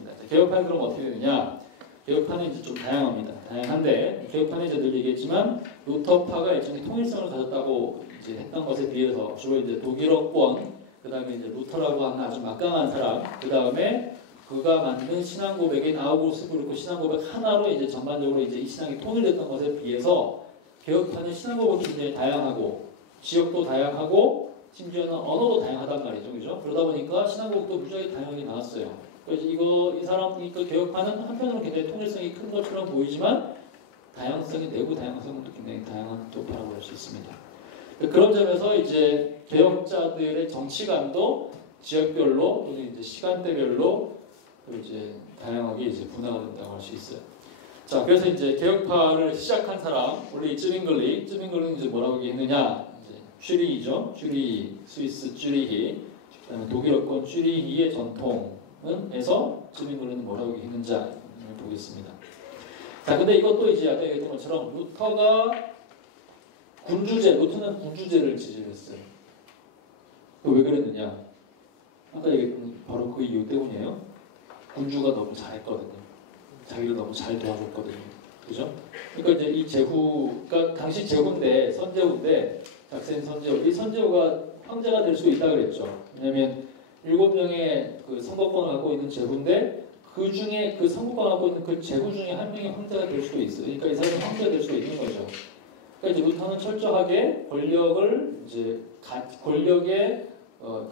보겠습니다. 개혁판이 그럼 어떻게 되느냐? 개혁판은 이제 좀 다양합니다. 다양한데 개혁판에 이제 늘 얘기했지만 루터파가 일종의 통일성을 가졌다고 이제 했던 것에 비해서 주로 이제 독일어권, 그 다음에 이제 루터라고 하는 아주 막강한 사람, 그 다음에 그가 만든 신앙 고백인 아우구스부르크 신앙 고백 하나로 이제 전반적으로 이제 이 신앙이 통일됐던 것에 비해서 개혁판은 신앙 고백이 굉장히 다양하고 지역도 다양하고 심지어는 언어도 다양하단 말이죠, 그죠? 그러다 보니까 신앙 고백도 무지하게 다양하게 나왔어요. 그래서 이 사람, 개혁판은 한편으로 굉장히 통일성이 큰 것처럼 보이지만 다양성이 내부 다양성도 굉장히 다양한 교파라고 할 수 있습니다. 그런 점에서 이제 개혁자들의 정치관도 지역별로 또는 이제 시간대별로 이제 다양하게 이제 분화가 된다고 할 수 있어요. 자, 그래서 이제 개혁파를 시작한 사람, 우리 쯔빙글리는 이제 뭐라고 얘기했느냐? 이제 쭈리히죠. 쭈리히, 스위스 쭈리히, 그다음에 독일어권 쭈리히의 전통에서 쯔빙글리는 뭐라고 얘기했는지 보겠습니다. 자, 근데 이것도 이제 아까 얘기했던 것처럼 루터는 군주제를 지지했어요. 왜 그랬느냐? 아까 얘기했던 바로 그 이유 때문이에요. 군주가 너무 잘했거든요. 자기를 너무 잘 도와줬거든요. 그죠? 그러니까 이제 이 제후가 당시 제후인데 선제후인데 작센 선제후, 이 선제후가 황제가 될 수 있다 그랬죠. 왜냐하면 7명의 그 선거권을 갖고 있는 제후인데 그 중에 그 선거권을 갖고 있는 그 제후 중에 한 명이 황제가 될 수도 있어요. 그러니까 이 사람이 황제가 될 수 있는 거죠. 그러니까 이제 루터는 철저하게 권력의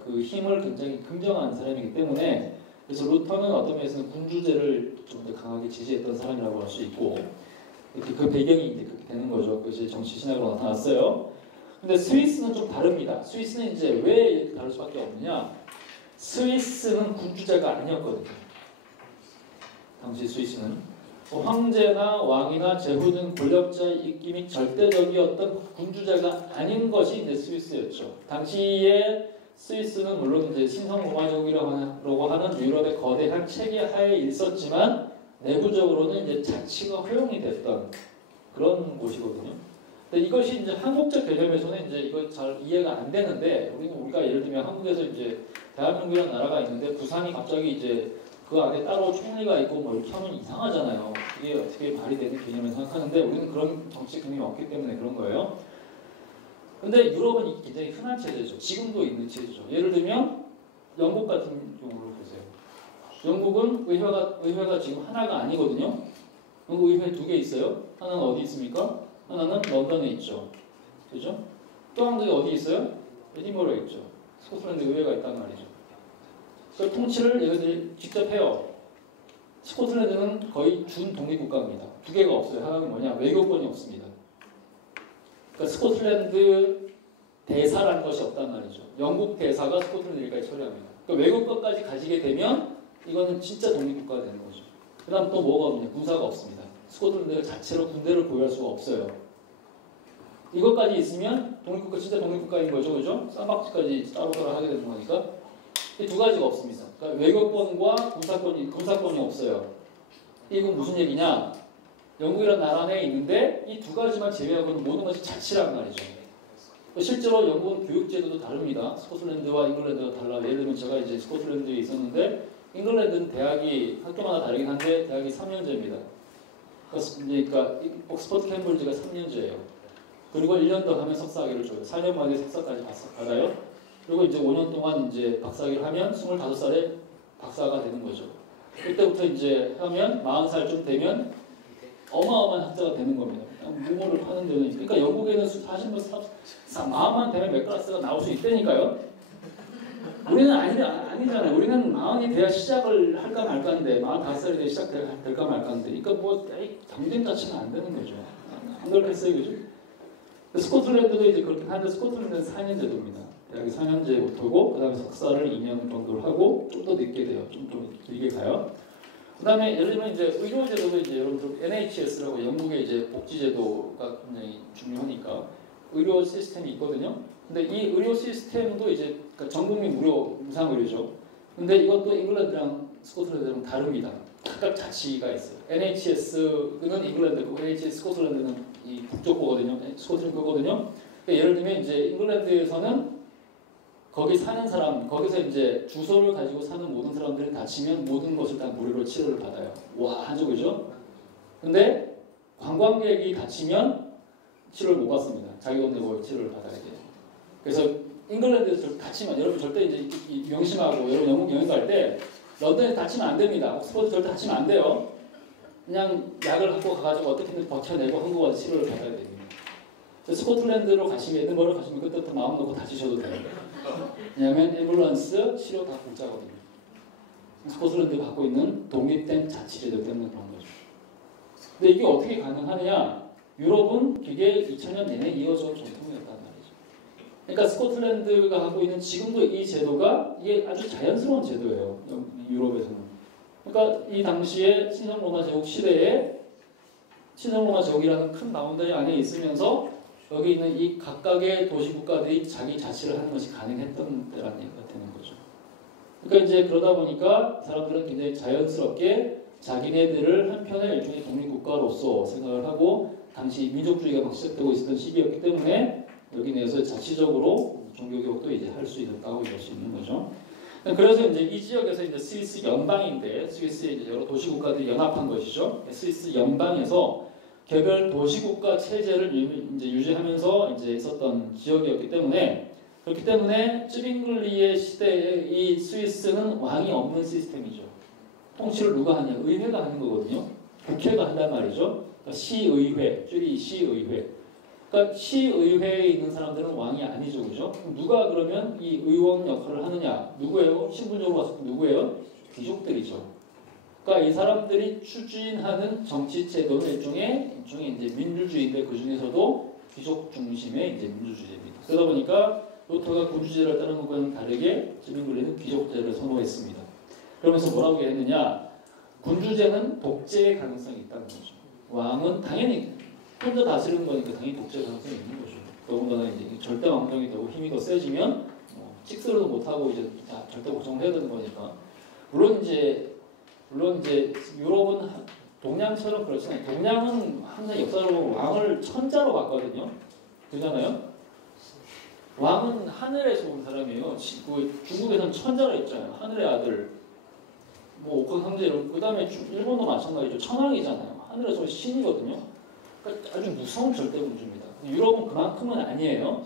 그 힘을 굉장히 긍정하는 사람이기 때문에 그래서 루터는 어떤 면에서는 군주제를 좀 더 강하게 지지했던 사람이라고 할 수 있고 이렇게 그 배경이 이제 그렇게 되는 거죠. 그래서 정치 신학으로 나타났어요. 근데 스위스는 좀 다릅니다. 스위스는 이제 왜 이렇게 다를 수밖에 없느냐? 스위스는 군주제가 아니었거든요. 당시 스위스는 황제나 왕이나 제후 등 권력자의 입김이 절대적이었던 군주제가 아닌 것이 이제 스위스였죠. 당시에 스위스는 물론 이제 신성로마족이라고 하는 유럽의 거대한 체계 하에 있었지만 내부적으로는 이제 자치가 허용이 됐던 그런 곳이거든요. 근데 이것이 이제 한국적 개념에서는 이제 이거 잘 이해가 안 되는데 우리가 예를 들면 한국에서 이제 대한민국이라는 나라가 있는데 부산이 갑자기 이제 그 안에 따로 총리가 있고 뭐 이렇게 하면 이상하잖아요. 이게 어떻게 말이 되는 개념을 생각하는데 우리는 그런 정치 개념이 없기 때문에 그런 거예요. 근데 유럽은 굉장히 흔한 체제죠. 지금도 있는 체제죠. 예를 들면 영국 같은 경우를 보세요. 영국은 의회가 지금 하나가 아니거든요. 영국 의회 2개 있어요. 하나는 어디 있습니까? 하나는 런던에 있죠. 그죠? 또 한 개 어디 있어요? 에디버러에 있죠. 스코틀랜드 의회가 있단 말이죠. 그 통치를 얘네들이 직접 해요. 스코틀랜드는 거의 준 독립국가입니다. 2개가 없어요. 하나는 뭐냐? 외교권이 없습니다. 그러니까 스코틀랜드 대사라는 것이 없단 말이죠. 영국 대사가 스코틀랜드 일까지 처리합니다. 그러니까 외국권까지 가지게 되면 이거는 진짜 독립국가가 되는 거죠. 그 다음 또 뭐가 없냐? 군사가 없습니다. 스코틀랜드가 자체로 군대를 보유할 수가 없어요. 이것까지 있으면 독립국가, 진짜 독립국가인 거죠. 그죠? 쌈박지까지 따로따로 하게 되는 거니까. 이 2가지가 없습니다. 그러니까 외교권과 군사권이 없어요. 이건 무슨 얘기냐? 영국이라는 나라 안에 있는데 이 2가지만 제외하고는 모든 것이 자치란 말이죠. 실제로 영국은 교육제도도 다릅니다. 스코틀랜드와 잉글랜드가 달라. 예를 들면 제가 이제 스코틀랜드에 있었는데 잉글랜드는 대학이 학교마다 다르긴 한데 대학이 3년제입니다. 그러니까 옥스퍼드 캠브리지가 3년제예요. 그리고 1년 더 하면 석사학위를 줘요. 4년 만에 석사까지 받아요. 그리고 이제 5년 동안 이제 박사학위를 하면 25살에 박사가 되는 거죠. 그때부터 이제 하면 40살쯤 되면 어마어마한 학자가 되는 겁니다. 무모를 파는 데는. 그러니까 영국에는 사실 뭐 40만 되면 맥클라스가 나올 수 있다니까요. 우리는 아니잖아요. 우리는 40이 돼야 시작을 할까 말까인데 45살이 돼야 시작될까 말까인데 그러니까 뭐 경쟁 자체는 안 되는 거죠. 안 그렇겠어요, 그죠? 스코틀랜드도 이제 그렇긴 한데 스코틀랜드는 4년 제도입니다. 대학이 4년제부터고 그 다음에 석사를 2년 정도를 하고 좀 더 늦게 돼요. 좀 더 길게 가요. 그 다음에 예를 들면 이제 의료제도도 이제 여러분들 NHS라고 영국의 이제 복지제도가 굉장히 중요하니까 의료 시스템이 있거든요. 근데 이 의료 시스템도 이제 그러니까 전 국민 무상 의료죠. 근데 이것도 잉글랜드랑 스코틀랜드랑 다릅니다. 각각 자치가 있어요. NHS는 잉글랜드고 NHS 스코틀랜드는 이 북쪽 거거든요. 스코틀랜드 거거든요. 그러니까 예를 들면 이제 잉글랜드에서는 거기 사는 사람, 거기서 이제 주소를 가지고 사는 모든 사람들이 다치면 모든 것을 다 무료로 치료를 받아요. 와, 한쪽이죠? 근데 관광객이 다치면 치료를 못 받습니다. 자기 돈 내고 치료를 받아야 돼요. 그래서 잉글랜드에서 다치면, 여러분 절대 이제 명심하고, 여러분 영국 여행 갈 때 런던에 다치면 안 됩니다. 옥스퍼드 절대 다치면 안 돼요. 그냥 약을 갖고 가가지고 어떻게든 버텨내고 한국 와서 치료를 받아야 됩니다. 스코틀랜드로 가시면, 에든버러 가시면 그때부터 마음 놓고 다치셔도 돼요. 왜냐하면 앰뷸런스 치료 다 공짜거든요. 스코틀랜드가 갖고 있는 독립된 자치제도 때문에 그런 거죠. 근데 이게 어떻게 가능하느냐? 유럽은 그게 2000년 내내 이어져온 전통이었단 말이죠. 그러니까 스코틀랜드가 갖고 있는 지금도 이 제도가 이게 아주 자연스러운 제도예요. 유럽에서는. 그러니까 이 당시에 신성로마 제국 시대에 신성로마 제국이라는 큰 바운더리 안에 있으면서 여기 있는 이 각각의 도시국가들이 자기 자치를 하는 것이 가능했던 때라는 얘기가 되는 거죠. 그러니까 이제 그러다 보니까 사람들은 굉장히 자연스럽게 자기네들을 한편의 일종의 독립국가로서 생각을 하고 당시 민족주의가 막 시작되고 있었던 시기였기 때문에 여기 내에서 자치적으로 종교개혁도 이제 할 수 있었다고 볼 수 있는 거죠. 그래서 이제 이 지역에서 이제 스위스 연방인데 스위스의 이제 여러 도시국가들이 연합한 것이죠. 스위스 연방에서 개별 도시국가 체제를 이제 유지하면서 이제 있었던 지역이었기 때문에 그렇기 때문에 쯔빙글리의 시대에 이 스위스는 왕이 없는 시스템이죠. 통치를 누가 하냐? 의회가 하는 거거든요. 국회가 한단 말이죠. 그러니까 시의회, 줄이 시의회. 그러니까 시의회에 있는 사람들은 왕이 아니죠, 그죠? 누가 그러면 이 의원 역할을 하느냐? 누구예요? 신분적으로 봤을 때 누구예요? 귀족들이죠. 그러니까 이 사람들이 추진하는 정치 제도는 일종의 이제 민주주의인데 그 중에서도 귀족 중심의 이제 민주주의입니다. 그러다 보니까 루터가 군주제를 따르는 것과는 다르게 쯔빙글리는 귀족제를 선호했습니다. 그러면서 뭐라고 했느냐? 군주제는 독재의 가능성이 있다는 거죠. 왕은 당연히 혼자 다스리는 거니까 당연히 독재 가능성이 있는 거죠. 더군다나 이제 절대 왕정이 되고 힘이 더 세지면 식스로도 못하고 이제 절대 고정을 해야 되는 거니까. 물론 이제 유럽은 동양처럼 그렇지 않아요. 동양은 항상 역사적으로 왕을 천자로 봤거든요. 그렇잖아요. 왕은 하늘에서 온 사람이에요. 그 중국에서는 천자로 있잖아요. 하늘의 아들. 뭐 옥황 상제 그 다음에 일본도 마찬가지죠. 천황이잖아요. 하늘에서 온 신이거든요. 그러니까 아주 무서운 절대 군주입니다. 유럽은 그만큼은 아니에요.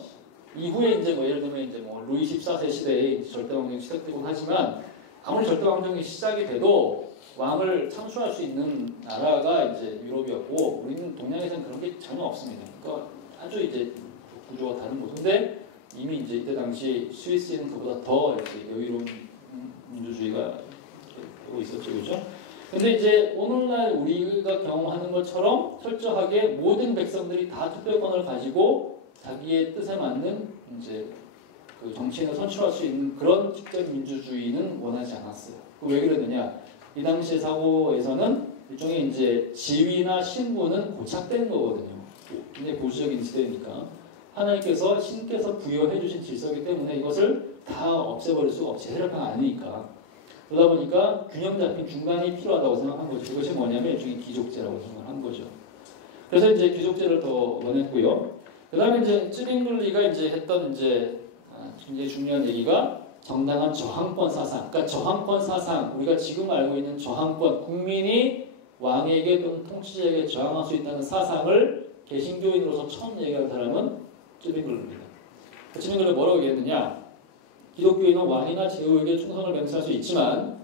이후에 이제 뭐 예를 들면 이제 뭐 루이 14세 시대에 절대 왕정이 시작되곤 하지만 아무리 절대 왕정이 시작이 돼도 왕을 창출할 수 있는 나라가 이제 유럽이었고 우리는 동양에서는 그런 게 전혀 없습니다. 그러니까 아주 이제 구조가 다른 거죠. 근데 이미 이제 이때 당시 스위스에는 그보다 더 이렇게 여유로운 민주주의가 되고 있었죠, 그렇죠? 근데 이제 오늘날 우리가 경험하는 것처럼 철저하게 모든 백성들이 다 투표권을 가지고 자기의 뜻에 맞는 이제 그 정치인을 선출할 수 있는 그런 직접 민주주의는 원하지 않았어요. 왜 그러느냐? 이 당시 사고에서는 일종의 이제 지위나 신분은 고착된 거거든요. 굉장히 보수적인 시대니까 하나님께서 신께서 부여해 주신 질서이기 때문에 이것을 다 없애버릴 수가 없이 해결하가 아니니까 그러다 보니까 균형 잡힌 중간이 필요하다고 생각한 거죠. 그것이 뭐냐면 일종의 귀족제라고 생각한 거죠. 그래서 이제 귀족제를 더 원했고요. 그 다음에 이제 쯔빙글리가 이제 했던 이제 굉장히 중요한 얘기가 정당한 저항권 사상. 그러니까 저항권 사상, 우리가 지금 알고 있는 저항권, 국민이 왕에게 또는 통치자에게 저항할 수 있다는 사상을 개신교인으로서 처음 얘기한 사람은 쯔빙글리입니다. 쯔빙글리가 뭐라고 얘기했느냐? 기독교인은 왕이나 제후에게 충성을 맹세할 수 있지만,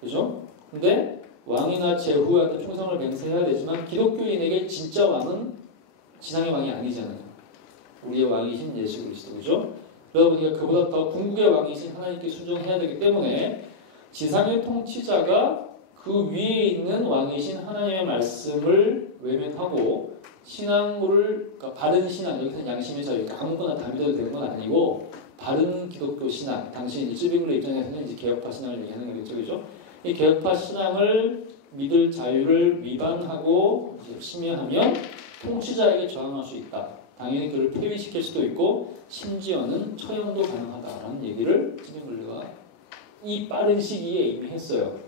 그죠? 근데 왕이나 제후한테 충성을 맹세해야 되지만 기독교인에게 진짜 왕은 지상의 왕이 아니잖아요. 우리의 왕이신 예수 그리스도, 그죠? 그러다 보니까 그보다 더 궁극의 왕이신 하나님께 순종해야 되기 때문에 지상의 통치자가 그 위에 있는 왕이신 하나님의 말씀을 외면하고 신앙을, 그러니까 바른 신앙, 여기서는 양심의 자유, 아무거나 다 믿어도 되는 건 아니고 바른 기독교 신앙, 당시 이제 쯔빙글리 입장에서는 이제 개혁파 신앙을 얘기하는 거겠죠, 그죠? 이 개혁파 신앙을 믿을 자유를 위반하고 심의하면 통치자에게 저항할 수 있다. 당연히 그를 폐위시킬 수도 있고 심지어는 처형도 가능하다라는 얘기를 쯔빙글리가 이 빠른 시기에 이미 했어요.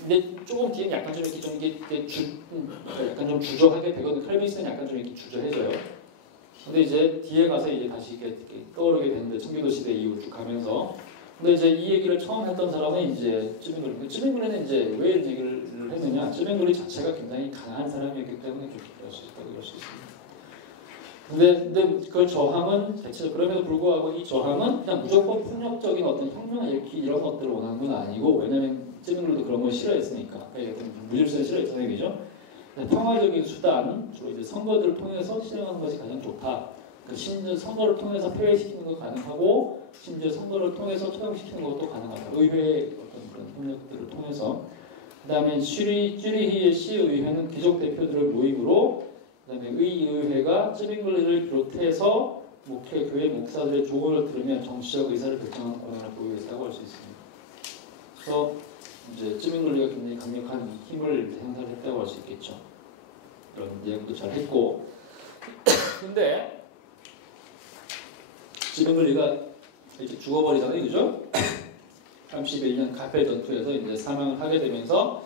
근데 조금 뒤에 약간 좀 이렇게 약간 좀 주저하게 되거든요. 칼빈스는 약간 좀 이렇게 주저해져요. 근데 이제 뒤에 가서 이제 다시 이렇게 떠오르게 되는데 청교도 시대 이후로 쭉 가면서 근데 이제 이 얘기를 처음 했던 사람은 이제 쯔빙글리. 쯔빙글리는 이제 왜 이 얘기를 했느냐? 쯔빙글리 자체가 굉장히 강한 사람이었기 때문에 그렇게 할 수 있다고 할 수 있습니다. 근데 그 저항은 대체로 그럼에도 불구하고 이 저항은 그냥 무조건 폭력적인 어떤 혁명을 일으키기 이런 것들을 원하는 건 아니고 왜냐면 쯔빙글리도 그런 걸 싫어했으니까 그러니까 무질서를 싫어했던 얘기죠. 평화적인 수단 주로 이제 선거들을 통해서 실행하는 것이 가장 좋다. 심지어 선거를 통해서 폐회시키는 것도 가능하고 심지어 선거를 통해서 처형시키는 것도 가능하다. 의회의 어떤 그런 협력들을 통해서 그 다음에 쥐리히의 시의회는 귀족 대표들의 모임으로 그 다음에 의회가 쯔빙글리를 비롯해서 교회 목사들의 조언을 들으면 정치적 의사를 결정하는 권한을 보유했다고 할 수 있습니다. 그래서 이제 쯔빙글리가 굉장히 강력한 힘을 행사를 했다고 할 수 있겠죠. 이런 내용도 잘 했고 근데 쯔빙글리가 이제 죽어버리잖아요, 그죠? 31년 카펠 전투에서 이제 사망을 하게 되면서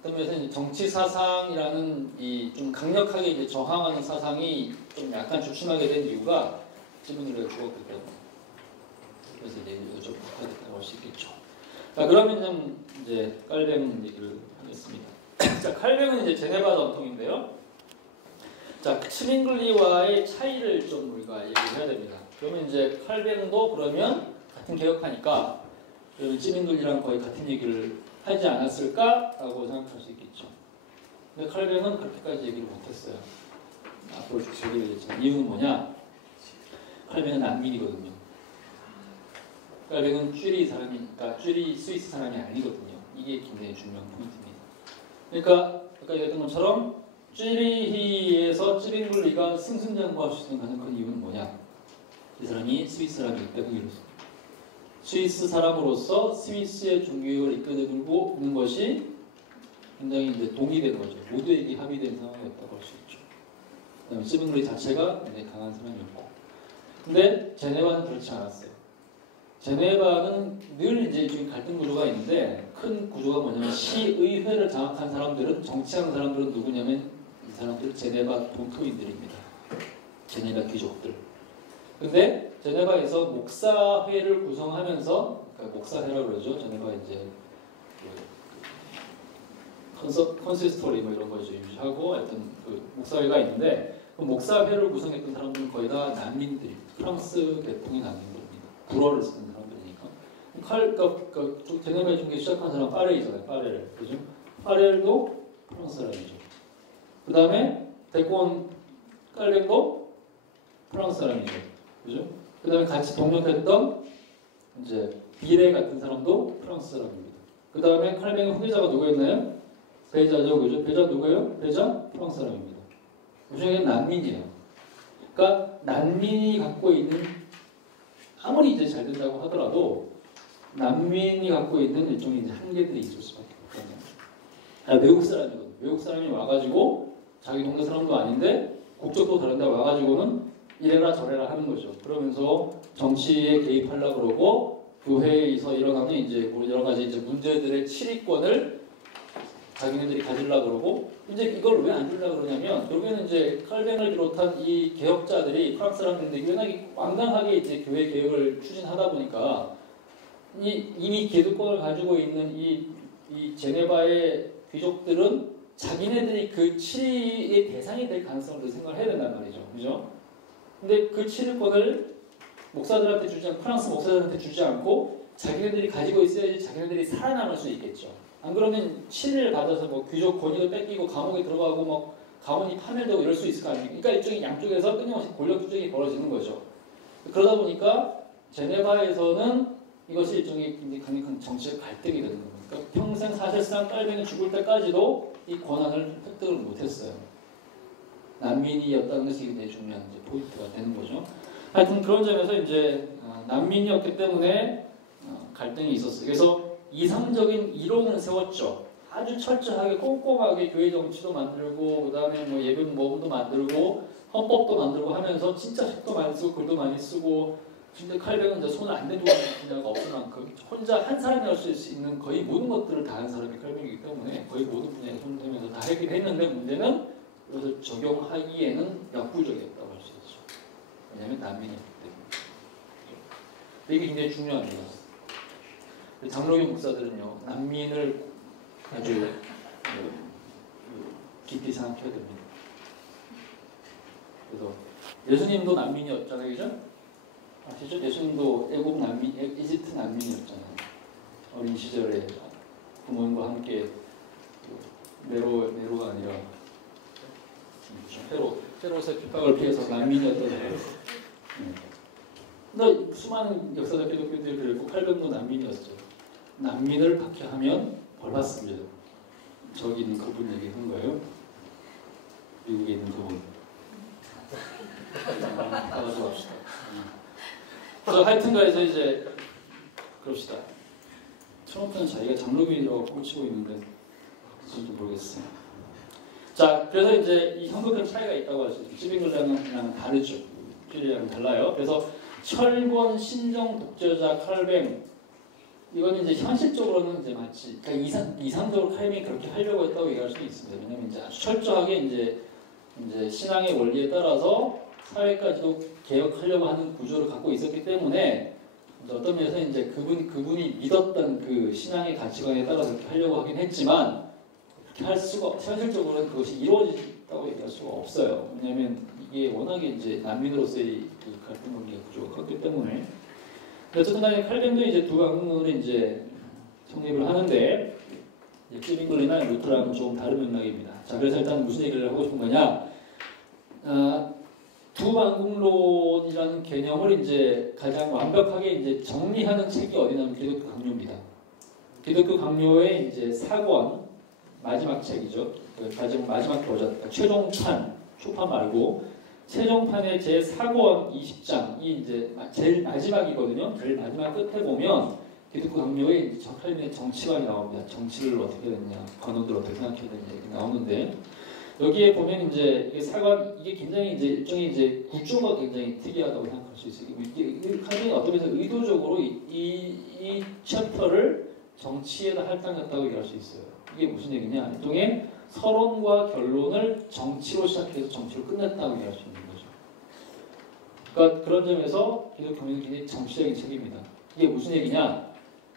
어떤 면에서 정치 사상이라는 이 좀 강력하게 이제 저항하는 사상이 좀 약간 주춤하게 된 이유가 쯔빙글리가 죽었기 때문에 그래서 이제 이거 좀 바꿔야겠다고 할 수 있겠죠. 자, 그러면 이제 칼뱅 얘기를 하겠습니다. 자, 칼뱅은 이제 제네바 전통인데요. 자, 츠빙글리와의 차이를 좀 우리가 얘기를 해야 됩니다. 그러면 이제 칼뱅도 그러면 같은 개혁하니까 그러면 츠빙글리랑 거의 같은 얘기를 하지 않았을까라고 생각할 수 있겠죠. 근데 칼뱅은 그렇게까지 얘기를 못했어요. 앞으로 쭉 얘기하겠지만 이유는 뭐냐? 칼뱅은 난민이거든요. 칼뱅은 쥐리 사람이니까 쥐리 스위스 사람이 아니거든요. 이게 굉장히 중요한 포인트입니다. 그러니까 아까 얘기했던 것처럼 쥐리히에서 쯔빙글리가 승승장구할 수 있는 가장 큰 이유는 뭐냐? 이 사람이 스위스 사람이기 때문이로서 스위스 사람으로서 스위스의 종교를 이끌고 있는 것이 굉장히 이제 동의된 거죠. 모두에게 합의된 상황이었다고 할 수 있죠. 그다음에 쯔빙글리 자체가 굉장히 강한 사람이었고, 근데 제네바는 그렇지 않았어요. 제네바는 늘 이제 좀 갈등 구조가 있는데 큰 구조가 뭐냐면 시의회를 장악한 사람들은 정치하는 사람들은 누구냐면 이 사람들은 제네바 본토인들입니다. 제네바 귀족들. 근데 제네바에서 목사회를 구성하면서 그러니까 목사회라고 그러죠. 제네바 이제 컨시스토리 뭐 이런 거 이제 유지하고 하여튼 그 목사회가 있는데 그 목사회를 구성했던 사람들은 거의 다 난민들이 프랑스 계통의 난민들입니다. 불어를 쓰는 사람들이니까. 제네바에 중에 시작한 사람 파레이잖아요. 파레를 그죠? 파레도 프랑스 사람이죠. 그 다음에 데콘 칼뱅도 프랑스 사람이죠. 그죠? 그 다음에 같이 동력했던 이제 비레 같은 사람도 프랑스 사람입니다. 그 다음에 칼뱅의 후계자가 누구였나요? 베자죠. 그죠? 베자 누구예요? 베자 프랑스 사람입니다. 그 중에 난민이에요. 그러니까 난민이 갖고 있는 아무리 이제 잘 된다고 하더라도 난민이 갖고 있는 일종의 이제 한계들이 있을 수밖에 없거든요. 외국 사람이거든요. 외국 사람이 와가지고 자기 동네 사람도 아닌데 국적도 다른데 와가지고는 이래라 저래라 하는 거죠. 그러면서 정치에 개입하려고 그러고 교회에서 일어나는 이제 여러 가지 이제 문제들의 치리권을 자기네들이 가지려고 그러고 이제 이걸 왜 안 주려고 그러냐면 결국에는 이제 칼뱅을 비롯한 이 개혁자들이 프랑스 사람들인데 워낙에 완강하게 이제 교회 개혁을 추진하다 보니까 이미 기득권을 가지고 있는 이 제네바의 귀족들은 자기네들이 그 치리의 대상이 될 가능성을 생각을 해야 된단 말이죠. 그죠? 근데 그 치리권을 목사들한테 주지 않고 프랑스 목사들한테 주지 않고 자기네들이 가지고 있어야지 자기네들이 살아남을 수 있겠죠. 안 그러면 치리를 받아서 뭐 귀족 권위를 뺏기고 감옥에 들어가고 뭐 가문이 파멸되고 이럴 수 있을 거 아닙니까? 그러니까 일종의 양쪽에서 끊임없이 권력 투쟁이 벌어지는 거죠. 그러다 보니까 제네바에서는 이것이 일종의 굉장히 강력한 정치적 갈등이 되는 겁니다. 그러니까 평생 사실상 칼뱅이 죽을 때까지도 이 권한을 획득을 못했어요. 난민이었다는 것이 굉장히 중요한 이제 포인트가 되는 거죠. 하여튼 그런 점에서 이제 난민이었기 때문에 갈등이 있었어요. 그래서 이상적인 이론을 세웠죠. 아주 철저하게 꼼꼼하게 교회 정치도 만들고 그다음에 뭐 예배 모험도 만들고 헌법도 만들고 하면서 진짜 책도 많이 쓰고 글도 많이 쓰고 근데 칼뱅은 이제 손을 안 대고 분야가 없을 만큼 혼자 한 사람이 할 수 있는 거의 모든 것들을 다 한 사람이 칼뱅이기 때문에 거의 모든 분야에 손을 대면서 다 했긴 했는데 문제는 이것을 적용하기에는 역부족이었다고 할 수 있죠. 왜냐하면 난민이었기 때문에. 이게 굉장히 중요합니다. 장로교 목사들은요, 난민을 아주 깊이 생각해야 됩니다. 그래서 예수님도 난민이었잖아요, 그죠? 아시죠? 예수님도 애국 난민, 이집트 난민이었잖아요. 어린 시절에 부모님과 함께 메로가 아니라 페로스의 핍박을 피해서 난민이었던 거예요. 근데 수많은 역사적 기독교들이 그랬고 800도 난민이었죠. 난민을 박해하면 벌받습니다. 저기 있는 그분 얘기한 거예요. 미국에 있는 그분. 가가지고 합시다. 그래서 하여튼가해서 이제 그럽시다. 트럼프는 자기가 장로교인이라고 꽂히고 있는데 그건 좀 모르겠어요. 자, 그래서 이제 이 현극한 차이가 있다고 할 수 있어요. 찌빙글랑은 다르죠. 찌빙글랑은 달라요. 그래서 철권 신정 독재자 칼뱅, 이거는 이제 현실적으로는 이제 마치, 그러니까 이상적으로 칼뱅이 그렇게 하려고 했다고 얘기할 수도 있습니다. 왜냐하면 이제 아주 철저하게 이제 신앙의 원리에 따라서 사회까지도 개혁하려고 하는 구조를 갖고 있었기 때문에 이제 어떤 면에서 이제 그분이 믿었던 그 신앙의 가치관에 따라서 그렇게 하려고 하긴 했지만 그렇게 할 수가, 현실적으로는 그것이 이루어졌다고 얘기할 수가 없어요. 왜냐하면 이게 워낙에 이제 난민으로서의 그 갈등 관계 구조가 컸기 때문에. 어쨌든 간에 칼뱅도 이제 두 학문을 이제 성립을 하는데 찌빙글이나 루터랑은 조금 다른 맥락입니다. 자, 그래서 일단 무슨 얘기를 하고 싶은 거냐? 두 만국론이라는 개념을 이제 가장 완벽하게 이제 정리하는 책이 어디냐면 기독교 강요입니다. 기독교 강요의 이제 4권 마지막 책이죠. 가장 마지막 버전, 그러니까 최종판, 초판 말고 최종판의 제 4권 20장이 이제 제일 마지막이거든요. 제일 마지막 끝에 보면 기독교 강요의 칼빈의 정치관이 나옵니다. 정치를 어떻게 했느냐, 관원들 어떻게 생각했느냐 이렇게 나오는데. 여기에 보면 이제 이게 사관, 이게 굉장히 이제 일종의 이제 구조가 굉장히 특이하다고 생각할 수 있어요. 이게 칼빈이 어떤 면에서 의도적으로 이 챕터를 정치에다 할당했다고 얘기할 수 있어요. 이게 무슨 얘기냐? 일종의 서론과 결론을 정치로 시작해서 정치로 끝냈다고 얘기할 수 있는 거죠. 그러니까 그런 점에서 기독교 강요는 굉장히 정치적인 책입니다. 이게 무슨 얘기냐?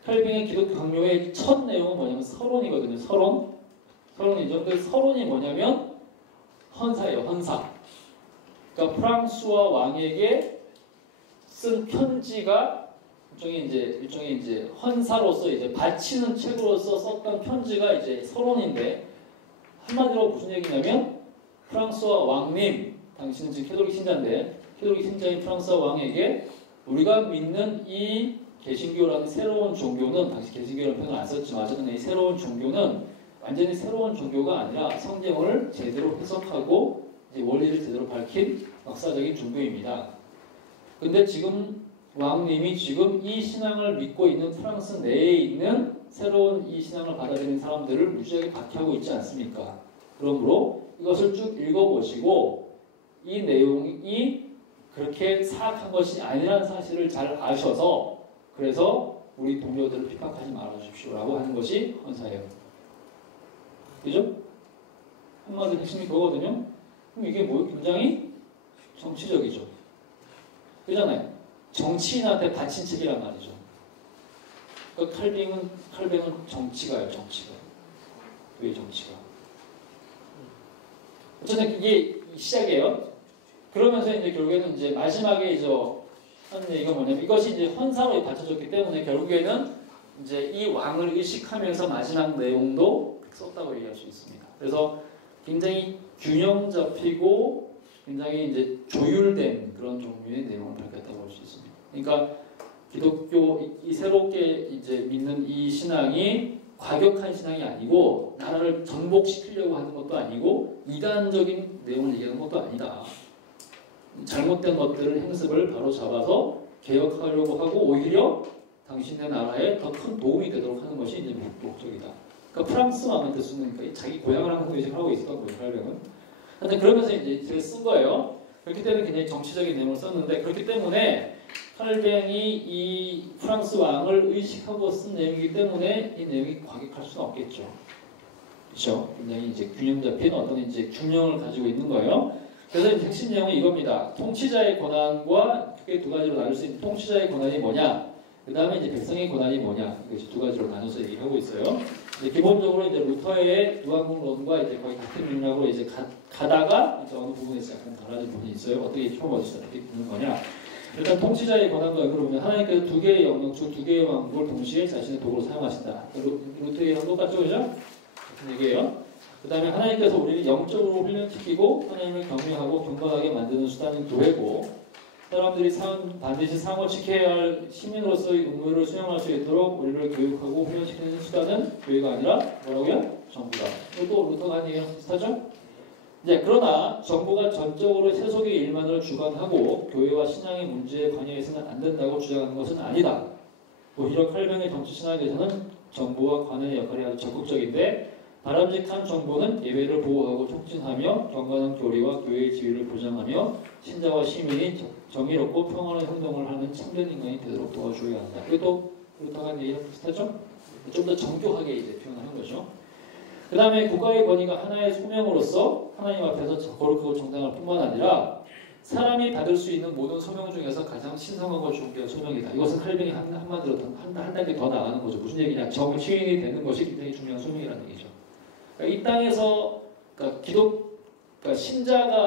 칼빈의 기독교 강요의 첫 내용은 뭐냐면 서론이거든요. 서론이죠. 그 서론이 뭐냐면 헌사예요. 헌사. 그러니까 프랑스와 왕에게 쓴 편지가 일종의 이제 헌사로서 이제 바치는 책으로서 썼던 편지가 이제 서론인데, 한마디로 무슨 얘기냐면 프랑스와 왕님, 당신은 지금 캐톨릭 신자인데 캐톨릭 신자인 프랑스와 왕에게 우리가 믿는 이 개신교라는 새로운 종교는, 당시 개신교라는 표현을 안 썼지만 어쨌든 이 새로운 종교는 완전히 새로운 종교가 아니라 성경을 제대로 해석하고 이제 원리를 제대로 밝힌 역사적인 종교입니다. 근데 지금 왕님이 지금 이 신앙을 믿고 있는 프랑스 내에 있는 새로운 이 신앙을 받아들이는 사람들을 무지하게 박해하고 있지 않습니까? 그러므로 이것을 쭉 읽어보시고 이 내용이 그렇게 사악한 것이 아니라는 사실을 잘 아셔서, 그래서 우리 동료들을 핍박하지 말아주십시오라고 하는 것이 헌사예요. 그죠? 한마디로 핵심이 그거거든요. 그럼 이게 뭐예요? 굉장히 정치적이죠. 그잖아요. 정치인한테 바친 책이란 말이죠. 그러니까 칼뱅은 정치가요, 정치가. 왜 정치가? 어쨌든 이게 시작이에요. 그러면서 이제 결국에는 이제 마지막에 하는 얘기가 뭐냐면, 이것이 이제 헌사로 받쳐졌기 때문에 결국에는 이제 이 왕을 의식하면서 마지막 내용도 썼다고 얘기할 수 있습니다. 그래서 굉장히 균형 잡히고 굉장히 이제 조율된 그런 종류의 내용을 밝혔다고 할 수 있습니다. 그러니까 기독교 이 새롭게 이제 믿는 이 신앙이 과격한 신앙이 아니고 나라를 전복시키려고 하는 것도 아니고 이단적인 내용을 얘기하는 것도 아니다. 잘못된 것들을 행습을 바로 잡아서 개혁하려고 하고 오히려 당신의 나라에 더 큰 도움이 되도록 하는 것이 이제 목적이다. 그러니까 프랑스 왕한테 쓰는, 그러니까 자기 고향을 항상 의식하고 있었던 거죠, 칼뱅은. 하여튼 그러면서 이제 쓴 거예요. 그렇기 때문에 굉장히 정치적인 내용을 썼는데, 그렇기 때문에 칼뱅이 이 프랑스 왕을 의식하고 쓴 내용이기 때문에 이 내용이 과격할 수는 없겠죠. 그렇죠? 굉장히 이제 균형 잡힌 어떤 이제 균형을 가지고 있는 거예요. 그래서 핵심 내용은 이겁니다. 통치자의 권한과 크게 두 가지로 나눌 수 있는 통치자의 권한이 뭐냐, 그 다음에 이제 백성의 권한이 뭐냐, 이것이 두 가지로 나눠서 얘기하고 있어요. 기본적으로 이제 루터의 유한국론과 이제 거의 같은 맥락으로 이제 가다가 이제 어느 부분에서 약간 달라진 부분이 있어요. 어떻게 어디서 어떻게 보는 거냐. 일단 통치자의 권한과 역으로 보면 하나님께서 두 개의 영역 중 두 개의 왕국을 동시에 자신의 도구로 사용하신다. 루터의 똑같죠, 그죠? 같은 얘기예요. 그 다음에 하나님께서 우리를 영적으로 훈련시키고 하나님을 경외하고 경건하게 만드는 수단은 교회고, 사람들이 반드시 상호 지켜야 할 시민으로서의 의무를 수행할 수 있도록 우리를 교육하고 훈련시키는 수단은 교회가 아니라 뭐라고요? 정부다. 이것도 루터가 한 얘기랑 비슷하죠? 이제 그러나 정부가 전적으로 세속의 일만을 주관하고 교회와 신앙의 문제에 관여해서는 안 된다고 주장하는 것은 아니다. 오히려 칼뱅의 정치 신학에서는 정부와 관원의 역할이 아주 적극적인데, 바람직한 정부는 예배를 보호하고 촉진하며 경건한 교리와 교회의 지위를 보장하며 신자와 시민이 정의롭고 평안한 행동을 하는 참된 인간이 되도록 도와줘야 한다. 이것도 루터가 한 얘기랑 비슷하죠? 좀 더 정교하게 이제 표현하는 거죠. 그 다음에 국가의 권위가 하나의 소명으로서 하나님 앞에서 거룩하고 정당할 뿐만 아니라 사람이 받을 수 있는 모든 소명 중에서 가장 신성하고 존귀한 소명이다. 이것은 칼뱅이 한마디로 한 단계 더 나가는 거죠. 무슨 얘기냐? 정치인이 되는 것이 굉장히 중요한 소명이라는 얘기죠. 그러니까 이 땅에서 그러니까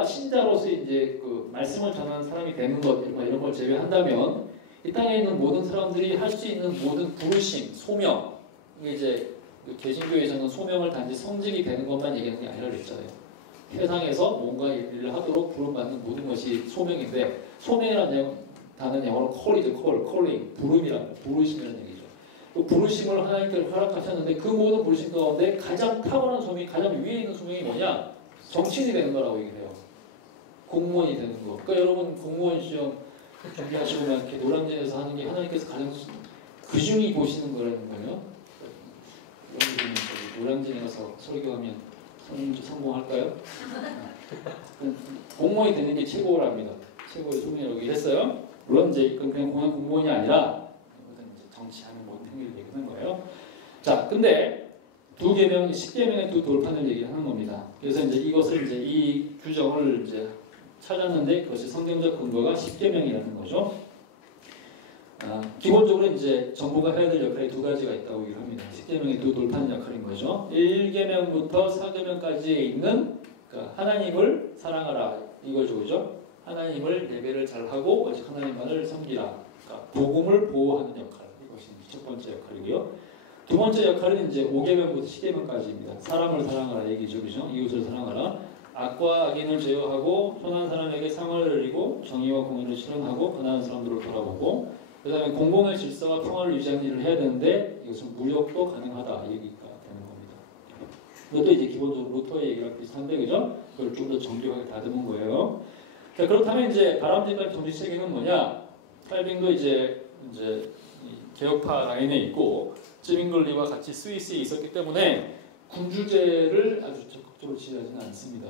신자로서 이제 그 말씀을 전하는 사람이 되는 것 이런 걸 제외한다면 이 땅에 있는 모든 사람들이 할 수 있는 모든 부르심, 소명, 이제 개신교에서는 소명을 단지 성직이 되는 것만 얘기하는 게 아니라 그랬잖아요. 세상에서 뭔가 일을 하도록 부름받는 모든 것이 소명인데, 소명이라는 단어는 영어로 call이죠. calling, 부르심이라는 얘기죠. 그 부르심을 하나님께서 허락하셨는데 그 모든 부르심 가운데 가장 탁월한 소명이, 가장 위에 있는 소명이 뭐냐? 정치인이 되는 거라고 얘기해요. 공무원이 되는 거. 그러니까 여러분 공무원 시험 준비하시고 막 이렇게 노량진에서 하는 게 하나님께서 가장 그중이 보시는 거라는 거예요. 노량진에 가서 설교하면 성공할까요? 공무원이 되는 게 최고랍니다. 최고의 소명이라고 얘기했어요. 물론 이제 그냥 공무원이 아니라 정치하는 모든 행위를 얘기하는 거예요. 자, 근데 두 계명, 10계명의 두 돌판을 얘기하는 겁니다. 그래서 이제 이것을 이제 이 규정을 이제 찾았는데 그것이 성경적 근거가 10계명이라는 거죠. 기본적으로 이제 정부가 해야 될 역할이 두 가지가 있다고 얘기를 합니다. 10계명의 두 돌판 역할인 거죠. 1계명부터 4계명까지에 있는 그러니까 하나님을 사랑하라 이거죠, 그죠? 하나님을 예배를 잘하고 오직 하나님만을 섬기라. 그러니까 복음을 보호하는 역할, 이것이 첫 번째 역할이고요. 두 번째 역할은 이제 5계명부터 10계명까지입니다. 사람을 사랑하라 얘기죠, 그죠? 이웃을 사랑하라. 악과 악인을 제어하고 선한 사람에게 상을 내리고 정의와 공의를 실현하고 가난한 사람들을 돌아보고, 그 다음에 공공의 질서와 평화를 유지하는 일을 해야 되는데 이것은 무력도 가능하다 얘기가 되는 겁니다. 이것도 이제 기본적으로 루터의 얘기랑 비슷한데, 그죠? 그걸 좀 더 정교하게 다듬은 거예요. 자, 그렇다면 이제 바람직한 정치 체계는 뭐냐? 칼빈도 이제 개혁파 라인에 있고 쯔빙글리와 같이 스위스에 있었기 때문에 군주제를 아주 적극적으로 지지하지는 않습니다.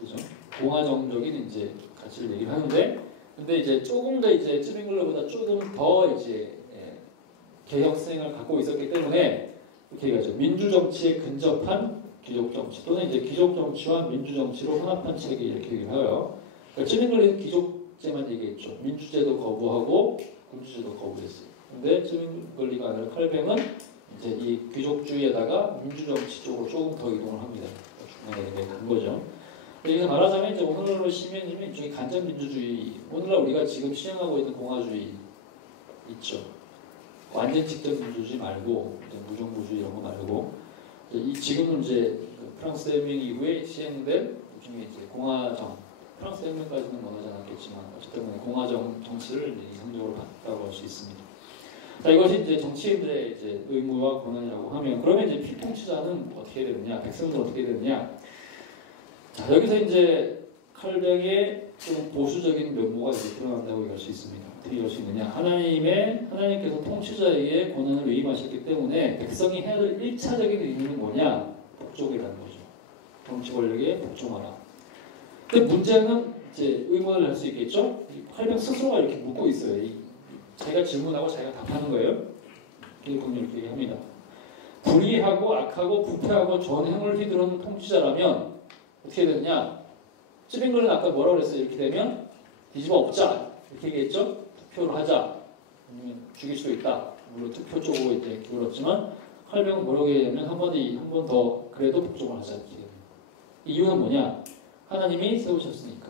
그죠? 공화정적인 이제 가치를 얘기를 하는데, 근데 이제 조금 더 이제 쯔빙글리보다 조금 더 이제 개혁성을 갖고 있었기 때문에 이렇게 얘기하죠. 민주 정치에 근접한 귀족 정치 또는 이제 귀족 정치와 민주 정치로 혼합한 체계 이렇게 얘기해요. 그러니까 쯔빙글리는 귀족제만 얘기했죠. 민주제도 거부하고 군주제도 거부했어요. 근데 쯔빙글리가 아니라 칼뱅은 이제 이 귀족주의에다가 민주정치 쪽으로 조금 더 이동을 합니다. 중간에 이렇게 간 거죠. 그래서 말하자면 이제 오늘날로 시민이면 일종의 간접민주주의, 오늘날 우리가 지금 시행하고 있는 공화주의 있죠. 완전 직접 민주주의 말고 무정부주의 이런 거 말고 지금은 이제 프랑스 혁명 이후에 시행된 일종의 이제 공화정, 프랑스 혁명까지는 원하지 않았겠지만 어쨌든 공화정 정치를 이상적으로 봤다고 할 수 있습니다. 자, 이것이 이제 정치인들의 이제 의무와 권한이라고 하면, 그러면 이제 피통치자는 어떻게 되느냐, 백성들은 어떻게 되느냐. 자, 여기서 이제 칼뱅의 좀 보수적인 면모가 이제 드러난다고 얘기할 수 있습니다. 어떻게 얘기할 수 있느냐. 하나님께서 통치자에게 권한을 위임하셨기 때문에 백성이 해야 될 1차적인 의무는 뭐냐? 복종이라는 거죠. 정치 권력에 복종하라. 근데 문제는 이제 의문을 할 수 있겠죠? 칼뱅 스스로가 이렇게 묻고 있어요. 자기가 질문하고 자기가 답하는 거예요. 이렇게 얘기합니다. 불의하고 악하고 부패하고 전횡을 휘두르는 통치자라면 어떻게 되느냐? 쯔빙글은 아까 뭐라고 그랬어요? 이렇게 되면 뒤집어 엎자 이렇게 얘기했죠? 투표를 하자 아니면 죽일 수도 있다. 물론 투표 쪽으로 이제 기울었지만 칼뱅은 뭐라고 얘기하면 한 번 더 그래도 복종을 하자 이렇게. 이유는 뭐냐? 하나님이 세우셨으니까.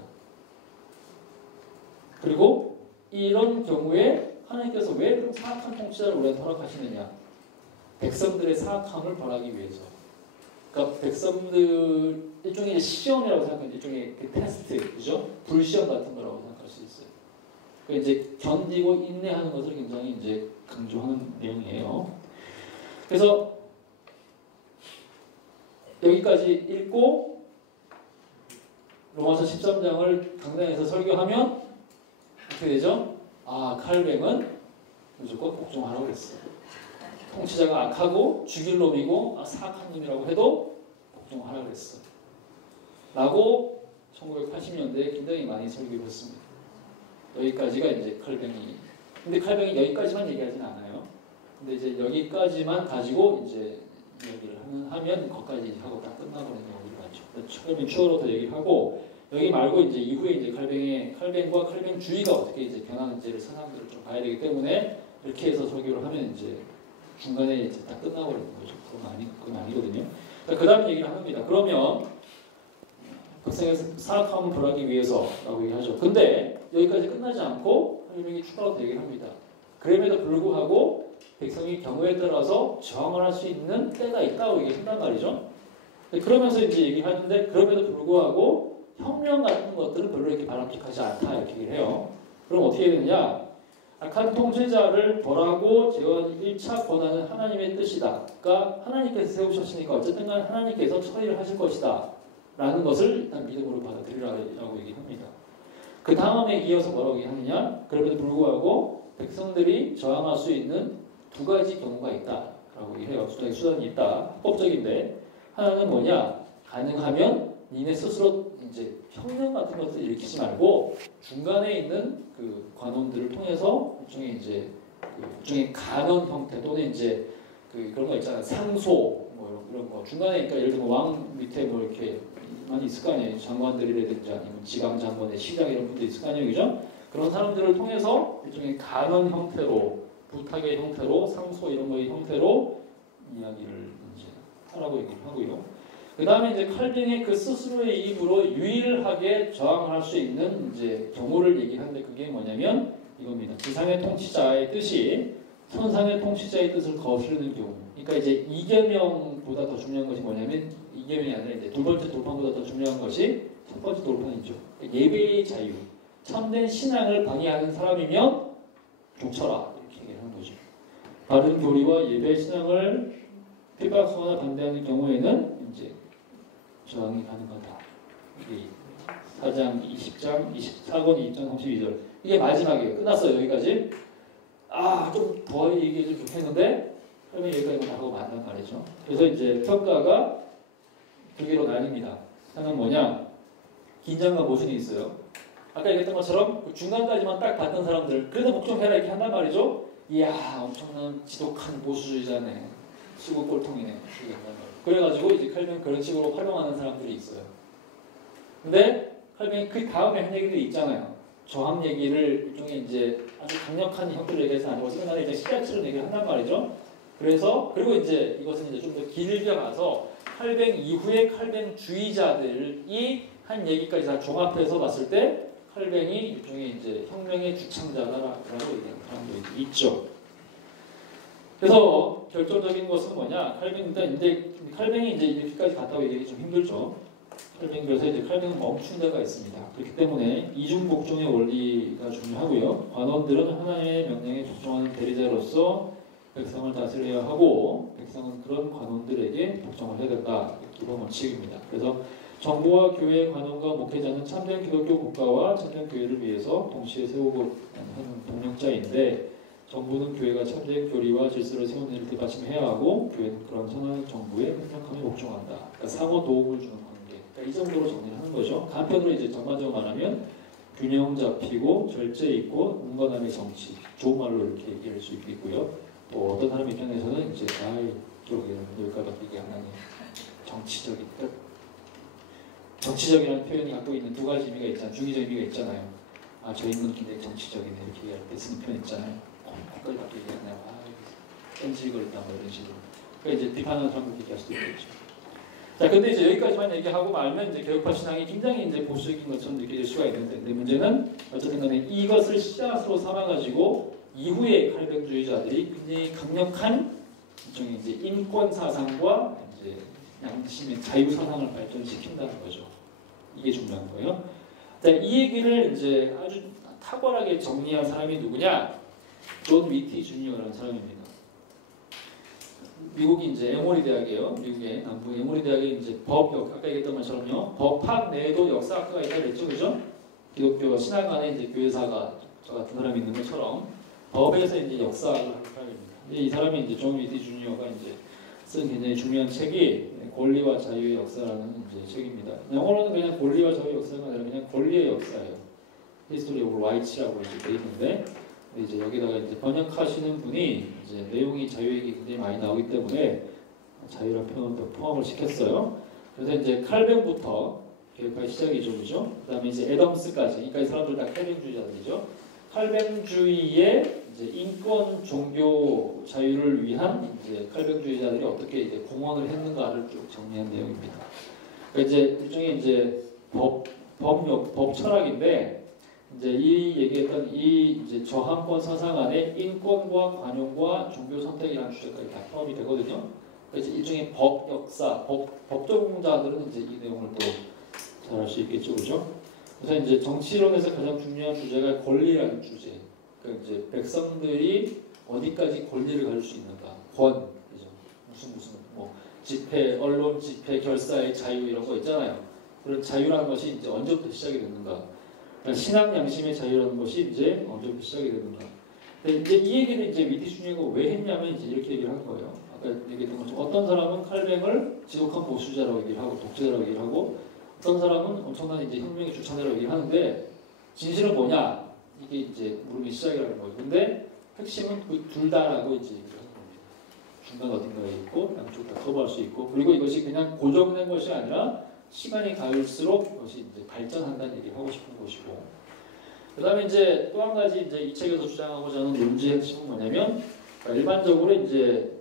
그리고 이런 경우에 하나님께서 왜 그런 사악한 통치자를 우리한테 허락하시느냐? 백성들의 사악함을 벌하기 위해서. 그러니까 백성들 일종의 시험이라고 생각하면 일종의 그 테스트, 그죠? 불시험 같은 거라고 생각할 수 있어요. 그러니까 이제 견디고 인내하는 것을 굉장히 이제 강조하는 내용이에요. 그래서 여기까지 읽고 로마서 13장을 강단에서 설교하면 어떻게 되죠? 아, 칼뱅은 무조건 복종하라고 그랬어요. 통치자가 악하고 죽일 놈이고 사악한 놈이라고 해도 복종하라고 그랬어요. 라고 1980년대에 굉장히 많이 설교를 했습니다. 여기까지가 이제 칼뱅이. 근데 칼뱅이 여기까지만 얘기하진 않아요. 근데 이제 여기까지만 가지고 이제 얘기를 하면 거기까지 하고 딱 끝나버리는 경우가 많죠. 칼뱅 추가로 더 얘기를 하고 여기 말고 이제 이후에 이제 칼뱅과 칼뱅주의가 어떻게 이제 변하는지를 사람들을 좀 봐야 되기 때문에 이렇게 해서 설교를 하면 이제 중간에 이제 딱 끝나버리는 거죠. 그건 아니거든요. 그 다음 얘기를 합니다. 그러면 백성의 사악함을 벌하기 위해서라고 얘기하죠. 근데 여기까지 끝나지 않고 하나님이 추가로 얘기를 합니다. 그럼에도 불구하고 백성이 경우에 따라서 저항을 할 수 있는 때가 있다고 얘기한단 말이죠. 그러면서 이제 얘기하는데 그럼에도 불구하고 혁명 같은 것들은 별로 이렇게 바람직하지 않다 이렇게 얘기를 해요. 그럼 어떻게 되느냐? 악한 통치자를 벌하고 제어하는 1차 권한은 하나님의 뜻이다. 그러니까 하나님께서 세우셨으니까 어쨌든 간 하나님께서 처리를 하실 것이다. 라는 것을 일단 믿음으로 받아들이라고 얘기합니다. 그 다음에 이어서 뭐라고 얘기하느냐? 그럼에도 불구하고 백성들이 저항할 수 있는 두 가지 경우가 있다. 라고 얘기해요. 두 가지 수단이 있다. 합법적인데 하나는 뭐냐? 가능하면 니네 스스로 이제 혁명 같은 것을 일으키지 말고 중간에 있는 그 관원들을 통해서 일종의 이제 일종의 간원 형태 또는 이제 그런 거 있잖아요. 상소 뭐 이런 거 중간에 그러니까 예를 들면 왕 밑에 뭐 이렇게 많이 있을 거 아니에요. 장관들이라든지 아니면 지방 장관의 시장 이런 분들 있을 거 아니에요, 그죠? 그런 사람들을 통해서 일종의 간원 형태로 부탁의 형태로 상소 이런 거의 형태로 이야기를 이제 하라고 얘기를 하고요. 그 다음에 이제 칼뱅의 그 스스로의 입으로 유일하게 저항할 수 있는 이제 경우를 얘기하는데 그게 뭐냐면 이겁니다. 지상의 통치자의 뜻이 선상의 통치자의 뜻을 거스르는 경우. 그러니까 이제 이계명보다 더 중요한 것이 뭐냐면 이계명이 아니라 이제 두 번째 돌판보다 더 중요한 것이 첫 번째 돌판이죠. 예배의 자유. 참된 신앙을 방해하는 사람이면 종쳐라 이렇게 얘기를 하는 거죠. 바른 교리와 예배 신앙을 핍박하거나 반대하는 경우에는 이제 저항이 가능하다. 4장 20장 24권 20장 32절 이게 마지막이에요. 끝났어요. 여기까지. 좀 더 얘기해 좀 좋겠는데 그러면 여기까지만 하고 만난 말이죠. 그래서 이제 평가가 두 개로 나뉩니다. 하나는 뭐냐? 긴장과 모순이 있어요. 아까 얘기했던 것처럼 중간까지만 딱 봤던 사람들 그래도 복종해라 이렇게 한단 말이죠. 이야 엄청난 지독한 보수주의자네. 수구 꼴통이네. 그래가지고 이제 칼뱅 그런 식으로 활용하는 사람들이 있어요. 근데 칼뱅이 그 다음에 한 얘기들이 있잖아요. 저항 얘기를 일종의 이제 아주 강력한 형태로 얘기해서 아니고 생각에 이제 시작처럼 얘기를 한단 말이죠. 그리고 이제 이것은 이제 좀 더 길게 가서 칼뱅 이후에 칼뱅주의자들이 한 얘기까지 다 종합해서 봤을 때 칼뱅이 일종의 이제 혁명의 주창자라고 얘기하는 사람도 있죠. 그래서 결정적인 것은 뭐냐? 칼뱅이 이제 이렇게까지 갔다고 얘기하기 좀 힘들죠. 그래서 이제 칼뱅은 멈춘 데가 있습니다. 그렇기 때문에 이중 복종의 원리가 중요하고요. 관원들은 하나님의 명령에 복종하는 대리자로서 백성을 다스려야 하고 백성은 그런 관원들에게 복종을 해야 된다. 기본 원칙입니다. 그래서 정부와 교회 관원과 목회자는 참된 기독교 국가와 참된 교회를 위해서 동시에 세우고 하는 동력자인데 정부는 교회가 참된 교리와 질서를 세우는 일을 뒷받침해야 하고 교회는 그런 선한 정부의 획력함에 복종한다. 그러니까 상호 도움을 주는 관계. 그러니까 이 정도로 정리를 하는 거죠. 간편으로 이제 전반적으로 말하면 균형 잡히고 절제 있고 인간함의 정치. 좋은 말로 이렇게 얘기할 수 있고요. 또 어떤 사람 입장에서는 이제 여기까지 얘기 안 하니 정치적인 뜻. 정치적이라는 표현이 갖고 있는 두 가지 의미가 있잖아요. 중의적 의미가 있잖아요. 아, 저 인물은 굉장히 정치적이네 이렇게 얘기할 때 쓰는 표현 있잖아요. 거기까지 밖에 얘기하네요. 던지거리다 뭐 이런 식으로. 그러니까 이제 비판하는 사람도 얘기할 수도 있겠죠. 자, 근데 이제 여기까지만 얘기하고 말면 이제 개혁파 신앙이 굉장히 이제 보수적인 것처럼 느껴질 수가 있는데, 근데 문제는 어쨌든 간에 이것을 씨앗으로 삼아가지고 이후에 칼뱅주의자들이 굉장히 강력한 일종의 이제 인권 사상과 이제 양심의 자유 사상을 발전시킨다는 거죠. 이게 중요한 거예요. 자, 이 얘기를 이제 아주 탁월하게 정리한 사람이 누구냐? 존 위티 주니어라는 사람입니다. 미국이 이제 에모리 대학이에요. 미국의 남부 에모리 대학에 이제 아까 얘기했던 것처럼요. 법학 내에도 역사학과가 있다 그랬죠, 그죠? 기독교 신학 안에 이제 교회사가 저 같은 사람이 있는 것처럼 법에서 이제 역사를 하는 사람입니다. 이 사람이 이제 존 위티 주니어가 이제 쓴 굉장히 중요한 책이 권리와 자유의 역사라는 이제 책입니다. 영어로는 그냥 권리와 자유의 역사가 아니라 그냥 권리의 역사예요. History of Rights라고 이제 돼 있는데, 이제 여기다가 이제 번역하시는 분이 이제 내용이 자유 얘기 굉장히 많이 나오기 때문에 자유란 표현도 포함을 시켰어요. 그래서 이제 칼뱅부터 개혁파의 시작이죠, 그죠? 그다음에 이제 애덤스까지, 그러니까 이 사람들 다 칼뱅주의자들이죠. 칼뱅주의의 이제 인권, 종교 자유를 위한 이제 칼뱅주의자들이 어떻게 이제 공헌을 했는가를 쭉 정리한 내용입니다. 그러니까 이제 일종의 이제 법 철학인데, 이제 이 얘기했던 이 이제 저항권 사상 안에 인권과 관용과 종교 선택이라는 주제까지 다 포함이 되거든요. 그래서 일종의 법 역사, 법전공자들은 이제 이 내용을 또 잘 알 수 있겠죠, 그죠? 그래서 이제 정치론에서 가장 중요한 주제가 권리라는 주제. 그러니까 이제 백성들이 어디까지 권리를 가질 수 있는가, 그죠? 무슨 뭐 집회, 언론 집회, 결사의 자유 이런 거 있잖아요. 그런 자유라는 것이 이제 언제부터 시작이 됐는가? 그러니까 신앙 양심의 자유라는 것이 이제 언제부터 시작이 되는가? 근데 이제 이 얘기는 이제 위티 주니어가 왜 했냐면 이제 이렇게 얘기를 한 거예요. 아까 얘기했던 것처럼 어떤 사람은 칼뱅을 지독한 보수자라고 얘기를 하고 독재자라고 얘기를 하고, 어떤 사람은 엄청난 이제 혁명의 주창자라고 얘기를 하는데, 진실은 뭐냐? 이게 이제 물음이 시작이라는 거죠. 근데 핵심은 그 둘 다라고 이제 얘기를 하는 겁니다. 중간 어딘가에 있고 양쪽 다 커버할 수 있고, 그리고 이것이 그냥 고정된 것이 아니라 시간이 갈수록 그것이 이제 발전한다는 얘기를 하고 싶은 것이고, 그다음에 이제 또 한 가지 이제 이 책에서 주장하고자 하는 논지의 핵심은 뭐냐면, 일반적으로 이제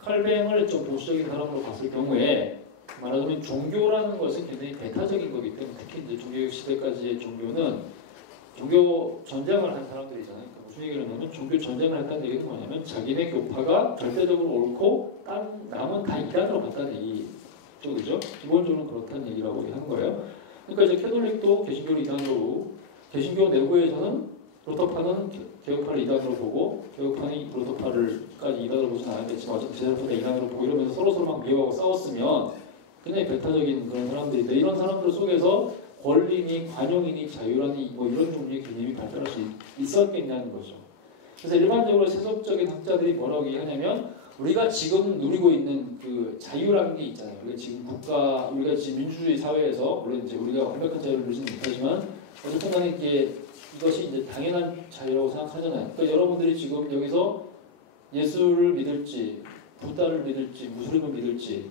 칼뱅을 좀 보수적인 사람으로 봤을 경우에 말하자면 종교라는 것은 굉장히 배타적인 거기 때문에, 특히 이제 종교개혁 시대까지의 종교는 종교 전쟁을 한 사람들이잖아요. 그러니까 무슨 얘기를 하냐면 종교 전쟁을 했다는 얘기는 뭐냐면 자기네 교파가 절대적으로 옳고 남은 다 이단으로 봤다는 얘기죠, 그죠? 기본적으로 그렇다는 얘기라고 한 거예요. 그러니까 이제 캐톨릭도 개신교를 이단으로, 개신교 내부에서는 루터파는 개혁파를 이단으로 보고, 개혁파는 루터파를까지 이단으로 보지는 않았겠지만 어쨌든 제자들보다 이단으로 보고, 이러면서 서로 막 미워하고 싸웠으면 굉장히 배타적인 그런 사람들인데, 이런 사람들 속에서 권리니 관용이니 자유라니 뭐 이런 종류의 개념이 발달할 수 있었겠냐는 거죠. 그래서 일반적으로 세속적인 학자들이 뭐라고 얘기하냐면, 우리가 지금 누리고 있는 그 자유라는 게 있잖아요. 우리가 지금 우리가 지금 민주주의 사회에서, 물론 이제 우리가 완벽한 자유를 누리지는 못하지만 어쨌든 간에 이것이 이제 당연한 자유라고 생각하잖아요. 그러니까 여러분들이 지금 여기서 예수를 믿을지, 부다를 믿을지, 무슬림을 믿을지,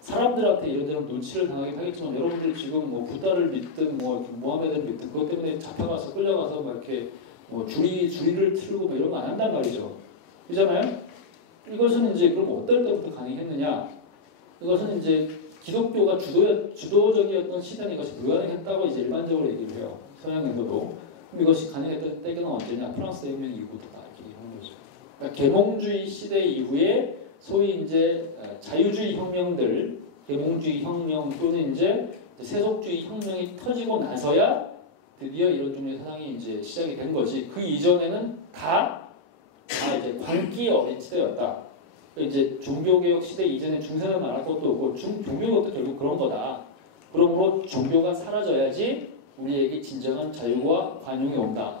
사람들한테 이런저런 눈치를 당하긴 하겠지만, 여러분들이 지금 뭐 부다를 믿든 뭐 모하메드를 믿든 그것 때문에 잡혀가서 끌려가서 막 이렇게 뭐 주리를 틀고 뭐 이런 거 안 한단 말이죠. 그렇잖아요? 이것은 이제 그럼 어떨 때부터 가능했느냐? 이것은 이제 기독교가 주도적이었던 시대는 이것이 불가능했다고 이제 일반적으로 얘기를 해요. 서양에서도. 그럼 이것이 가능했던 때는 언제냐? 프랑스 혁명 이후부터다 이렇게 하는 거죠. 그러니까 계몽주의 시대 이후에 소위 이제 자유주의 혁명들, 계몽주의 혁명 또는 이제 세속주의 혁명이 터지고 나서야 드디어 이런 종류의 사상이 이제 시작이 된 거지. 그 이전에는 다 이제 광기에 어린 시대였다. 이제 종교개혁 시대 이전에 중세는 말할 것도 없고 종교개혁도 결국 그런 거다. 그러므로 종교가 사라져야지 우리에게 진정한 자유와 관용이 온다.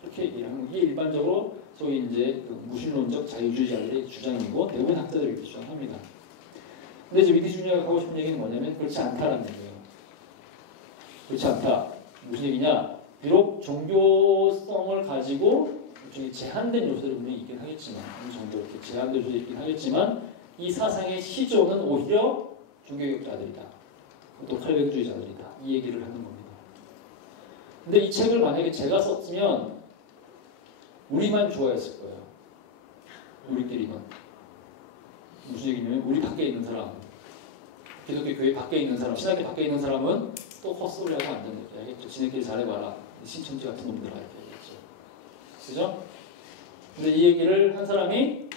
그렇게 얘기를 하는 게 일반적으로 소위 이제 그 무신론적 자유주의자들의 주장이고, 대부분 학자들이 이렇게 주장합니다. 근데 이제 위티 주니어가 하고 싶은 얘기는 뭐냐면 그렇지 않다라는 얘기예요. 그렇지 않다. 무슨 얘기냐? 비록 종교성을 가지고 일종의 제한된 요소들이 분명히 있긴 하겠지만, 어느 정도 이렇게 제한된 요소들이 있긴 하겠지만, 이 사상의 시조는 오히려 종교개혁자들이다. 또 칼뱅주의자들이다. 이 얘기를 하는 겁니다. 근데 이 책을 만약에 제가 썼으면 우리만 좋아했을 거예요. 우리끼리만. 무슨 얘기냐면 우리 밖에 있는 사람, 기독교 교회 밖에 있는 사람, 신학교 밖에 있는 사람은 또 헛소리하고 안 되는 거죠. 알겠죠? 지네끼리 잘해봐라. 신천지 같은 놈들아. 이렇게 얘기했죠. 그죠? 근데 이 얘기를 한 사람이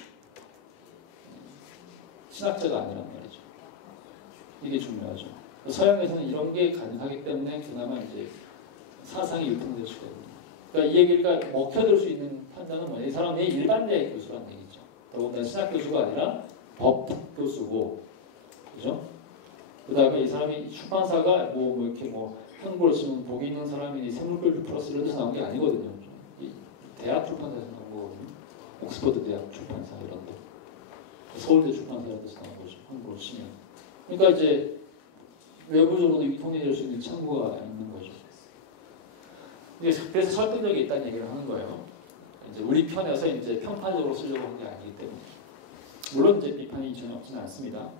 신학자가 아니란 말이죠. 이게 중요하죠. 서양에서는 이런 게 가능하기 때문에 그나마 이제 사상이 유통될 수가 있는. 그러니까 이 얘기가 먹혀들 수 있는 판단은 뭐냐? 이 사람이 일반대 교수라는 얘기죠. 더군다나 신학 교수가 아니라 법 교수고, 그죠? 그 다음에 이 사람이 출판사가 뭐 이렇게 한국어로 치면 복이 있는 사람이니 생물교육 플러스 이런 데서 나온 게 아니거든요. 이 대학 출판사에서 나온 거거든요. 옥스퍼드 대학 출판사 이런 데, 서울대 출판사 이런 데서 나온 거죠. 한국어로 치면. 그러니까 이제 외부적으로도 유통이 될 수 있는 창구가 있는 거죠. 그래서 설득력이 있다는 얘기를 하는 거예요. 이제 우리 편에서 이제 편파적으로 쓰려고 한 게 아니기 때문에. 물론 이제 비판이 전혀 없지는 않습니다.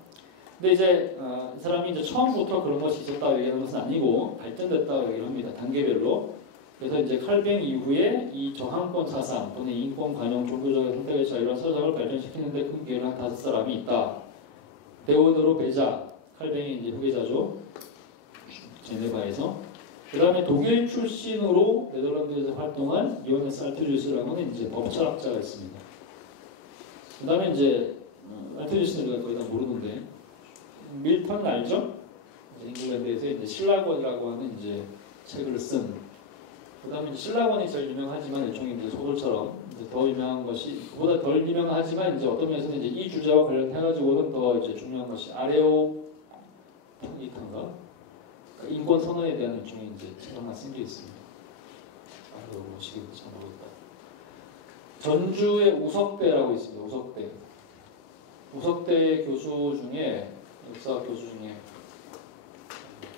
근데 이제 이 사람이 이제 처음부터 그런 것이 있었다고 얘기하는 것은 아니고 발전됐다고 얘기를 합니다. 단계별로. 그래서 이제 칼뱅 이후에 이 저항권 사상 또는 인권 관용 종교적인 선택의 자유란 서적을 발전시키는데 큰 기여를 한 5사람이 있다. 대원으로 베자, 칼뱅이 이제 후계자죠. 제네바에서. 그 다음에 독일 출신으로 네덜란드에서 활동한 요하네스 알투리우스라는 이제 법철학자가 있습니다. 그 다음에 이제 알투리우스는 우리가 거의 다 모르는데 밀턴 알죠? 잉글랜드에서 이제 신라권이라고 하는 이제 책을 쓴. 그 다음에 신라권이 제일 유명하지만 일종의 이제 소설처럼 이제 더 유명한 것이 그보다 덜 유명하지만 이제 어떤 면에서는 이제 이 주제와 관련해가지고는 더 이제 중요한 것이 아레오파기탄가 인권 선언에 대한 일종의 이제 책 하나 쓴 게 있습니다. 아래오 보시겠는지 잘 모르겠다. 전주의 우석대라고 있습니다. 우석대 교수 중에 역사 교수 중에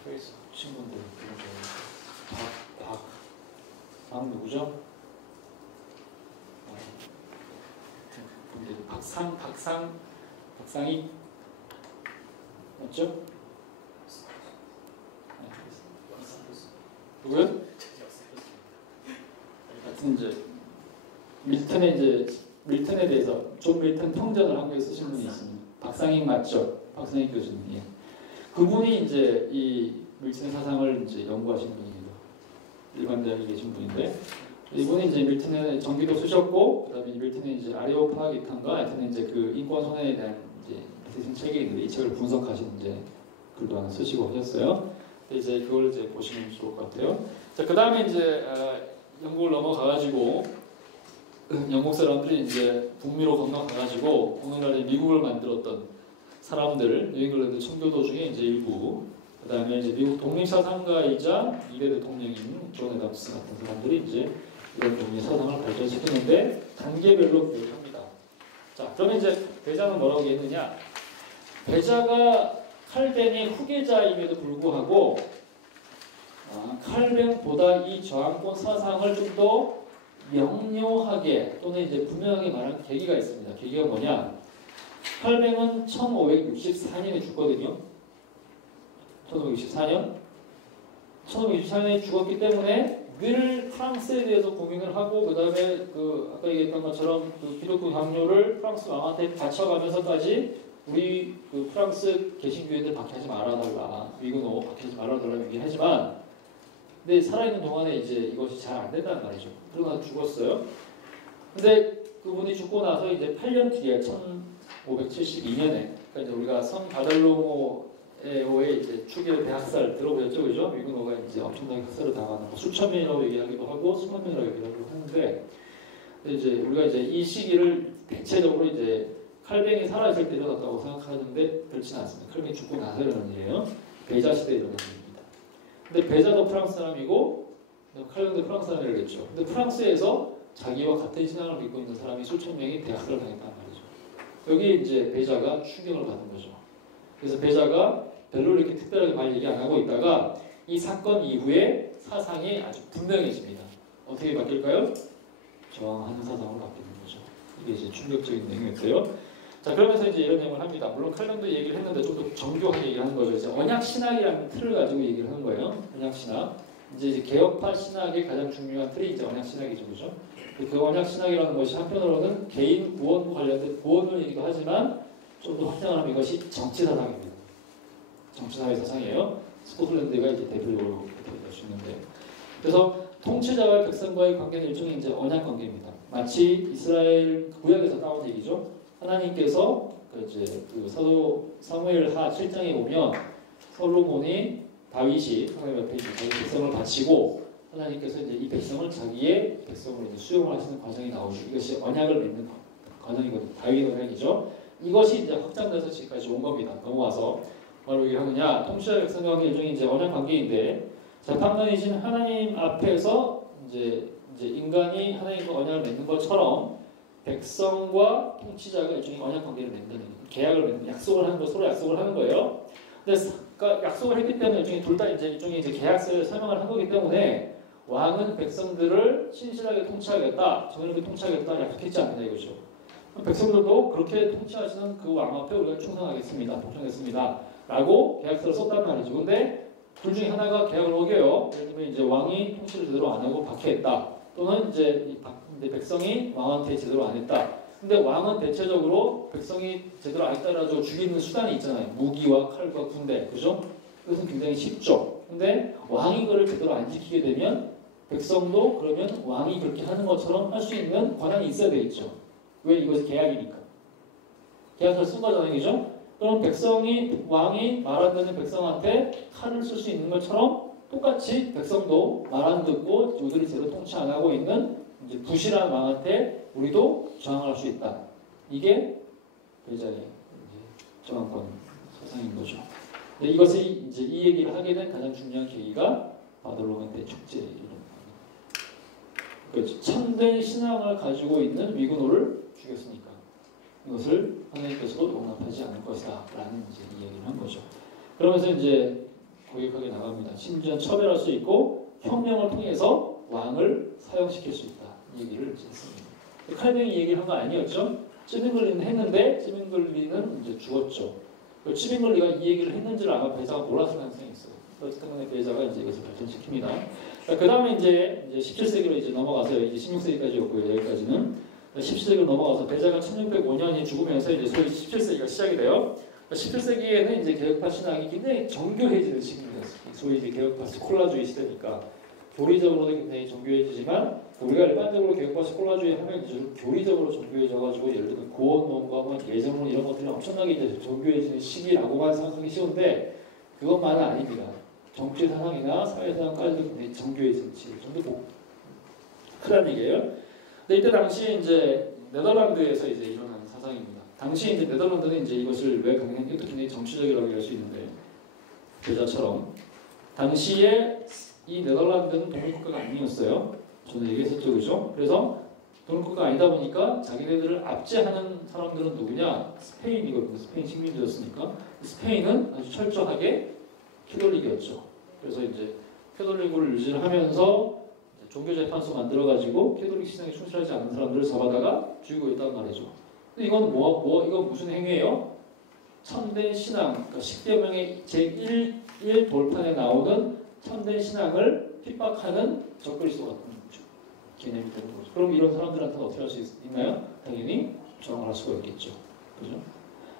페이스북 친구들 박 누구죠? 박상희 맞죠? 누구요? 하여튼 이제 밀턴에 대해서 존 밀턴 평전을 한국에 쓰신 분이 있습니다. 박상희 맞죠? 박상희 교수님. 예. 그분이 이제 이 밀턴의 사상을 이제 연구하신 분입니다. 일반 대학에 계신 분인데 이분이 이제 밀턴의 전기도 쓰셨고 그다음에 밀턴의 이제 아레오파기탄가 하여튼 이제 그 인권 선언에 대한 이제 대신 책이 있는데 이 책을 분석하신 이제 글도 하나 쓰시고 하셨어요. 이제 그걸 이제 보시면 좋을 것 같아요. 자, 그 다음에 이제 영국을 넘어가가지고 영국 사람들이 이제 북미로 건너가가지고 오늘날의 미국을 만들었던 사람들, 뉴잉글랜드 청교도 중에 이제 일부, 그 다음에 이제 미국 독립사상가이자 2대 대통령인 존 애덤스 같은 사람들이 이제 이런 종류의 사상을 발전시키는데 단계별로 교육합니다. 자, 그러면 이제 배자는 뭐라고 얘기했느냐? 배자가 칼뱅의 후계자임에도 불구하고 칼뱅보다 이 저항권 사상을 좀 더 명료하게 또는 이제 분명하게 말한 계기가 있습니다. 계기가 뭐냐? 칼뱅은 1564년에 죽거든요. 1564년에 죽었기 때문에 늘 프랑스에 대해서 고민을 하고 그 다음에 그 아까 얘기했던 것처럼 그 기독교 강요를 프랑스 왕한테 바쳐가면서까지 우리 그 프랑스 개신교회들 박해하지 말아달라, 위그노 박해하지 말아달라 얘기하지만, 근데 살아있는 동안에 이제 이것이 잘 안 된다는 말이죠. 그러다 죽었어요. 근데 그분이 죽고 나서 이제 8년 뒤에 1572년에, 그러니까 이제 우리가 성 바델로모의 이제 추기의 대학살 들어보셨죠, 그죠? 위그노가 이제 엄청나게 학살을 당하는 수천 명이라고 얘기하기도 하고 수만 명이라고 얘기하기도 하는데, 이제 우리가 이제 이 시기를 대체적으로 이제 칼뱅이 살아있을 때 일어났다고 생각하는데 그렇지는 않습니다. 칼뱅이 죽고 나서 일어난 일이에요. 베자 시대에 일어난 일입니다. 근데 베자도 프랑스 사람이고 칼뱅도 프랑스 사람이겠죠. 근데 프랑스에서 자기와 같은 신앙을 믿고 있는 사람이 수천 명이 대학살을 당했다는 말이죠. 여기 이제 베자가 충격을 받은 거죠. 그래서 베자가 별로 이렇게 특별하게 말 얘기 안 하고 있다가 이 사건 이후에 사상이 아주 분명해집니다. 어떻게 바뀔까요? 저항하는 사상으로 바뀌는 거죠. 이게 이제 충격적인 내용이었어요. 자, 그러면서 이제 이런 내용을 합니다. 물론 칼뱅도 얘기를 했는데 좀 더 정교하게 얘기를 하는 거죠. 이제 언약 신학이라는 틀을 가지고 얘기를 하는 거예요. 언약 신학. 이제 개혁파 신학의 가장 중요한 틀이 이제 언약 신학이죠, 그죠? 그 언약 신학이라는 것이 한편으로는 개인 구원과 관련된 구원을 얘기도 하지만 좀 더 확장을 하면 이것이 정치 사상입니다. 정치 사회 사상이에요. 스코틀랜드가 이제 대표적으로 될 수 있는데, 그래서 통치자와 백성과의 관계는 일종의 이제 언약 관계입니다. 마치 이스라엘 구약에서 나온 얘기죠. 하나님께서 그 사도 사무엘하 7장에 보면 솔로몬이 다윗이 하나님 앞에 자기 백성을 바치고 하나님께서 이제 이 백성을 자기의 백성으로 이제 수용을 하시는 과정이 나오죠. 이것이 언약을 맺는 과정이거든요. 다윗 언약이죠. 이것이 이제 확장돼서 지금까지 온 겁니다. 넘어와서 바로 이게 하느냐, 통치자 백성 관계 일종의 이제 언약 관계인데, 재판관이신 하나님 앞에서 이제 인간이 하나님과 언약을 맺는 것처럼 백성과 통치자가 일종의 언약 관계를 맺는, 계약을 맺는, 약속을 하는 거, 서로 약속을 하는 거예요. 근데 그러니까 약속을 했기 때문에 둘 다 일종의 이제 계약서를 설명을 한 거기 때문에 왕은 백성들을 신실하게 통치하겠다, 정의롭게 통치하겠다 약속했지 않느냐 이거죠. 백성들도 그렇게 통치하시는 그 왕 앞에 우리가 충성하겠습니다, 복종하겠습니다 라고 계약서를 썼단 말이죠. 근데 둘 중에 하나가 계약을 어겨요. 예를 들면 이제 왕이 통치를 제대로 안 하고 박해했다, 또는 이제 백성이 왕한테 제대로 안 했다. 근데 왕은 대체적으로 백성이 제대로 안 했다라고 죽이는 수단이 있잖아요. 무기와 칼과 군대, 그죠? 그것은 굉장히 쉽죠. 근데 왕이 그걸 제대로 안 지키게 되면 백성도 그러면 왕이 그렇게 하는 것처럼 할 수 있는 권한이 있어야 되겠죠. 왜? 이것이 계약이니까. 계약서를 쓴 거잖아요, 그죠? 그럼 왕이 말 안 듣는 백성한테 칼을 쓸 수 있는 것처럼 똑같이 백성도 말 안 듣고 우리들이 제대로 통치 안 하고 있는 이제 부실한 왕한테 우리도 저항할 수 있다. 이게 배자의 저항권 사상인 거죠. 근데 이것을 이제 이 얘기를 하게 된 가장 중요한 계기가 바벨론 대축제 이런 거죠. 참된 신앙을 가지고 있는 위근호를 죽였으니까 이것을 하나님께서도 용납하지 않을 것이다 라는 이제 이 얘기를 한 거죠. 그러면서 이제 고백하게 나갑니다. 심지어 처벌할 수 있고 혁명을 통해서 왕을 사형시킬 수 있다. 이 얘기를 이제 했습니다. 칼뱅이 얘기를 한 거 아니었죠? 찌빙글리는 했는데 찌빙글리는 이제 죽었죠. 찌빙글리가 이 얘기를 했는지를 아마 배자가 몰랐을 가능성이 있어요. 어쨌든 배자가 이제 이것을 발전시킵니다. 그 다음에 이제 17세기로 이제 넘어가서 이제 16세기까지였고요. 여기까지는 17세기로 넘어가서 배자가 1605년이 죽으면서 이제 소위 17세기가 시작이 돼요. 17세기에는 이제 개혁파 신학이 굉장히 정교해지는 시기입니다. 소위 이제 개혁파 스콜라주의 시대니까 교리적으로도 굉장히 정교해지지만 우리가 일반적으로 개혁파 스콜라주의 하면 이제 교리적으로 정교해져가지고 예를 들면 구원론과 뭐 예정론 이런 것들이 엄청나게 이제 정교해지는 시기라고만 생각하기 쉬운데 그것만은 아닙니다. 정치 사상이나 사회 사상까지도 굉장히 정교해지는 시기. 좀더 크다는 얘기예요. 근데 이때 당시에 이제 네덜란드에서 이제 일어나는 사상입니다. 당시 이제 네덜란드는 이제 이것을 왜 굉장히 정치적이라고 할 수 있는데 배자처럼 당시에 이 네덜란드는 독립국가가 아니었어요. 저는 얘기했었죠, 그죠? 그래서 독립국가가 아니다 보니까 자기네들을 압제하는 사람들은 누구냐? 스페인이거든요. 스페인 식민지였으니까 스페인은 아주 철저하게 캐톨릭이었죠. 그래서 이제 캐톨릭을 유지를 하면서 종교재판소 만들어가지고 캐톨릭 신앙에 충실하지 않는 사람들을 잡아다가 죽이고 있단 말이죠. 근데 이건 이거 무슨 행위예요? 참된 신앙, 그러니까 십계명의 제1 돌판에 나오는 참된 신앙을 핍박하는 적그리스도 같은 거죠. 개념이 되는 거죠. 그럼 이런 사람들한테는 어떻게 할 수 있나요? 당연히 저항을 할 수가 있겠죠. 그죠?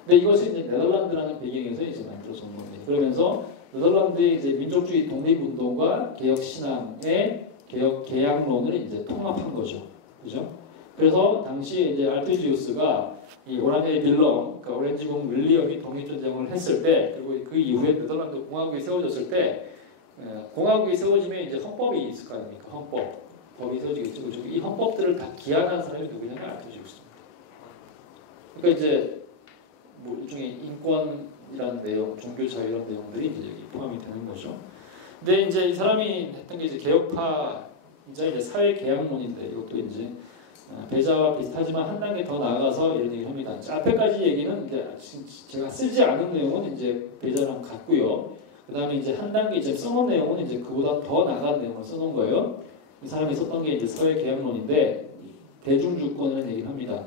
근데 이것이 이제 네덜란드라는 배경에서 이제 만들어진 겁니다. 그러면서 네덜란드의 이제 민족주의 독립운동과 개혁신앙의 개혁론을 이제 통합한 거죠. 그죠? 그래서 당시에 이제 알투지우스가 이 오라네 빌럼, 그러니까 오렌지봉 윌리엄이 독립전쟁을 했을 때, 그리고 그 이후에 네덜란드 공화국이 세워졌을 때, 공화국이 세워지면 이제 헌법이 있을 거 아닙니까? 법이 세워지겠죠. 그죠? 이 헌법들을 다 기한한 사람이 누구냐면 알투지우스입니다. 그러니까 이제 뭐 일종의 인권이라는 내용, 종교자유 이런 내용들이 이제 여기 포함이 되는 거죠. 근데 이제 이 사람이 했던 게 이제 개혁파이자 이제 사회 개혁론인데 이것도 이제 배자와 비슷하지만 한 단계 더 나아가서 이런 얘기를 합니다. 앞에까지 얘기는 이제 제가 쓰지 않은 내용은 이제 배자랑 같고요. 그 다음에 이제 한 단계 이제 써놓은 내용은 이제 그보다 더 나아간 내용을 써놓은 거예요. 이 사람이 썼던 게 이제 사회 개혁론인데 대중주권이라는 얘기를 합니다.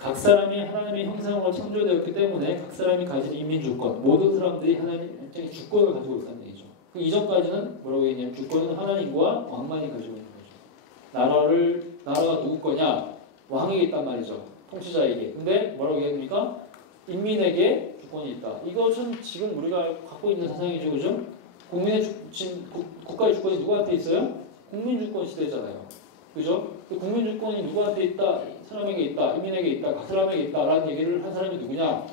각 사람이 하나님의 형상으로 창조되었기 때문에 각 사람이 가진 인민주권, 모든 사람들이 하나님의 주권을 가지고 있다는 얘기죠. 그 이전까지는 뭐라고 얘기냐면 주권은 하나님과 왕만이 가지고 있는 거죠. 나라가 누구 거냐? 왕에게 있단 말이죠. 통치자에게. 근데 뭐라고 얘기합니까? 인민에게 주권이 있다. 이것은 지금 우리가 갖고 있는 사상이죠. 그죠? 국가의 주권이 누구한테 있어요? 국민주권 시대잖아요. 그죠? 그 국민주권이 누구한테 있다? 사람에게 있다. 인민에게 있다. 각 사람에게 있다. 라는 얘기를 한 사람이 누구냐?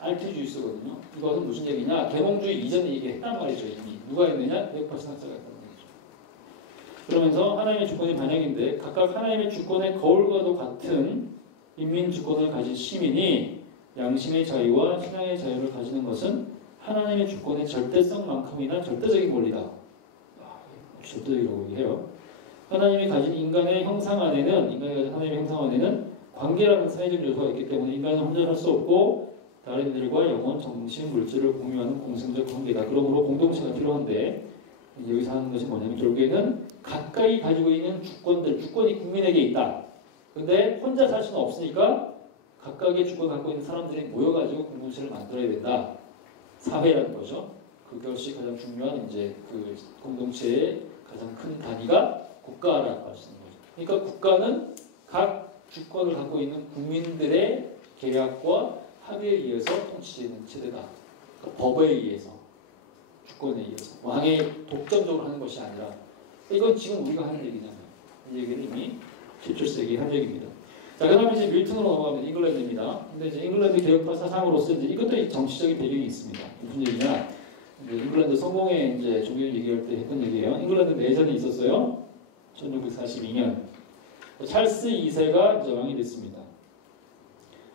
알트주이스거든요. 이것은 무슨 얘기냐? 계몽주의 이전에 얘기했단 말이죠. 이미. 누가 했느냐? 네오플라토니스트가 했다는 얘기죠. 그러면서 하나님의 주권이 반영인데 각각 하나님의 주권의 거울과도 같은 인민주권을 가진 시민이 양심의 자유와 신앙의 자유를 가지는 것은 하나님의 주권의 절대성만큼이나 절대적인 권리다. 절대적이라고 얘기해요. 하나님이 가진 인간의 형상 안에는 하나님의 형상 안에는 관계라는 사회적 요소가 있기 때문에 인간은 혼자 살 수 없고 다른 이들과 영혼, 정신, 물질을 공유하는 공생적 관계다. 그러므로 공동체가 필요한데 여기서 하는 것이 뭐냐면 결국에는 가까이 가지고 있는 주권이 국민에게 있다. 근데 혼자 살 수는 없으니까 각각의 주권을 갖고 있는 사람들이 모여가지고 공동체를 만들어야 된다. 사회라는 거죠. 그것이 가장 중요한 이제 그 공동체의 가장 큰 단위가 국가라고 할 수 있는 거죠. 그러니까 국가는 각 주권을 갖고 있는 국민들의 계약과 합의에 의해서 통치되는 체제다. 그러니까 법에 의해서, 주권에 의해서, 왕의 독점적으로 하는 것이 아니라 이건 지금 우리가 하는 얘기잖아요. 이 얘기를 이미 17세기 한 얘기입니다. 자, 그 다음에 이제 밀턴으로 넘어가면 잉글랜드입니다. 근데 이제 잉글랜드 개혁파 사상으로서 이제 이것도 정치적인 배경이 있습니다. 무슨 얘기냐? 잉글랜드 성공의 이제 종교 얘기할 때 했던 얘기예요. 잉글랜드 내전이 있었어요. 1642년. 찰스 2세가 이제 왕이 됐습니다.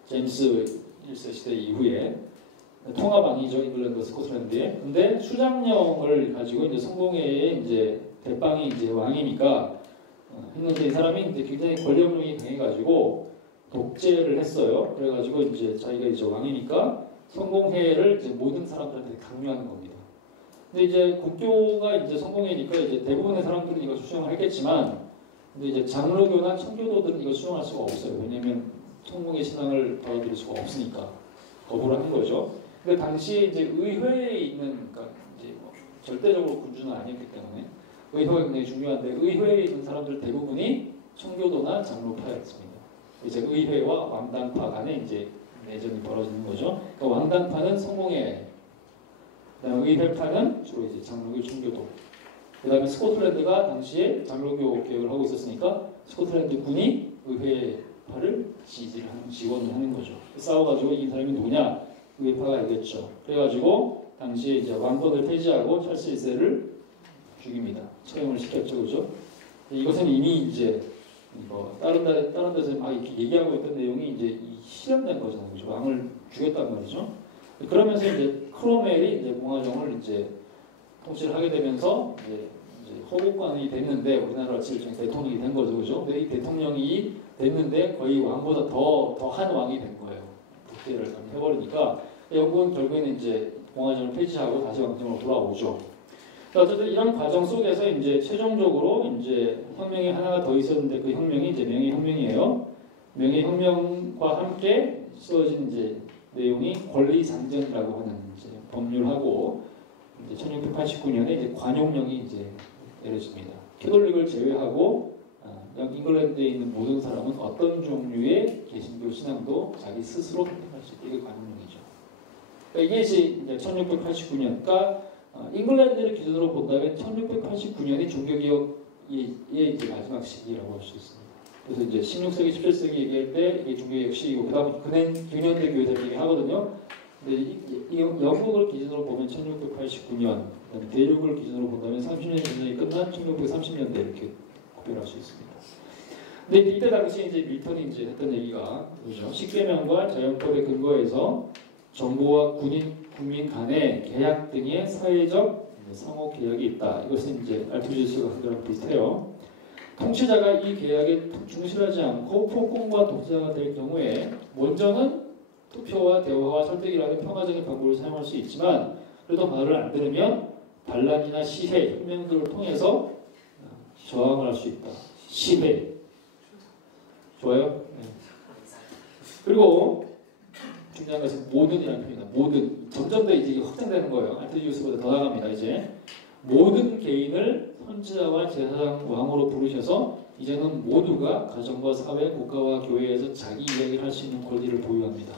제임스 1세 시대 이후에 통합왕이죠. 잉글랜드, 스코틀랜드에. 근데 수장령을 가지고 이제 성공회의 이제 대빵이 이제 왕이니까 했는데 이 사람이 이제 굉장히 권력력이 강해가지고 독재를 했어요. 그래가지고 이제 자기가 이제 왕이니까 성공회를 이제 모든 사람들한테 강요하는 겁니다. 근데 이제 국교가 이제 성공회니까 이제 대부분의 사람들은 이거 수용을 했겠지만, 근데 이제 장로교나 청교도들은 이거 수용할 수가 없어요. 왜냐면 성공회 신앙을 받아들일 수가 없으니까 거부를 한 거죠. 근데 당시에 이제 의회에 있는, 그러니까 이제 뭐 절대적으로 군주는 아니었기 때문에 의회가 굉장히 중요한데 의회에 있는 사람들 대부분이 청교도나 장로파였습니다. 이제 의회와 왕단파 간에 이제 내전이 벌어지는 거죠. 그러니까 왕단파는 성공회, 그다음에 의회파는 주로 이제 장로교, 청교도. 그다음에 스코틀랜드가 당시에 장로교 개혁을 하고 있었으니까 스코틀랜드 군이 의회파를 지원을 하는 거죠. 싸워가지고 이 사람이 누구냐? 의회파가 이겼죠. 그래가지고 당시에 이제 왕권을 폐지하고 찰스 1세를 죽입니다. 처형을 시켰죠, 그죠? 이것은 이미 이제 다른 데서 막 이렇게 얘기하고 있던 내용이 이제 실현된 거잖아요, 그죠? 왕을 죽였단 말이죠. 그러면서 이제 크로멜이 이제 공화정을 이제 통치를 하게 되면서 이제 허국왕이 됐는데 우리나라 일종의 대통령이 된 거죠, 그죠? 근데 이 대통령이 됐는데 거의 왕보다 더한 왕이 된 거예요. 독재를 해버리니까 영국은 결국에는 이제 공화정을 폐지하고 다시 왕정으로 돌아오죠. 어쨌든 이런 과정 속에서 이제 최종적으로 이제 혁명이 하나가 더 있었는데 그 혁명이 이제 명예혁명이에요. 명예혁명과 함께 쓰여진 이제 내용이 권리상정이라고 하는 이제 법률하고 이제 1689년에 이제 관용령이 이제 내려집니다. 캐톨릭을 제외하고 잉글랜드에 있는 모든 사람은 어떤 종류의 개신교 신앙도 자기 스스로 선택할 수 있게 이게 관용령이죠. 그러니까 이게 이제 1689년, 그러니까 잉글랜드를 기준으로 본다면 1689년이 종교개혁의 이제 마지막 시기라고 할 수 있습니다. 그래서 이제 16세기, 17세기 얘기할 때 이게 종교개혁 시기고, 그 다음 근현대 교회들 얘기하거든요. 근데 이 영국을 기준으로 보면 1689년, 대륙을 기준으로 본다면 30년의 전쟁이 끝난 1630년대 이렇게 구별할 수 있습니다. 근데 이때 당시 이제 밀턴이 이제 했던 얘기가 그렇죠. 십계명과 자연법에 근거해서 정부와 국민 간의 계약 등의 사회적 상호 계약이 있다. 이것은 이제 알투지우스가 한 거랑 비슷해요. 통치자가 이 계약에 충실하지 않고 폭군과 독재자가 될 경우에 먼저는 투표와 대화와 설득이라는 평화적인 방법을 사용할 수 있지만 그래도 말을 안 들으면 반란이나 시해, 혁명들을 통해서 저항을 할 수 있다. 시해. 좋아요? 네. 그리고 중요한 것은 모든이라는 표현이다. 모든. 점점 더 이제 확장되는 거예요. 알테지우스보다 더 나갑니다. 이제 모든 개인을 선지자와 제사장 왕으로 부르셔서 이제는 모두가 가정과 사회, 국가와 교회에서 자기 이야기를 할 수 있는 권리를 보유합니다.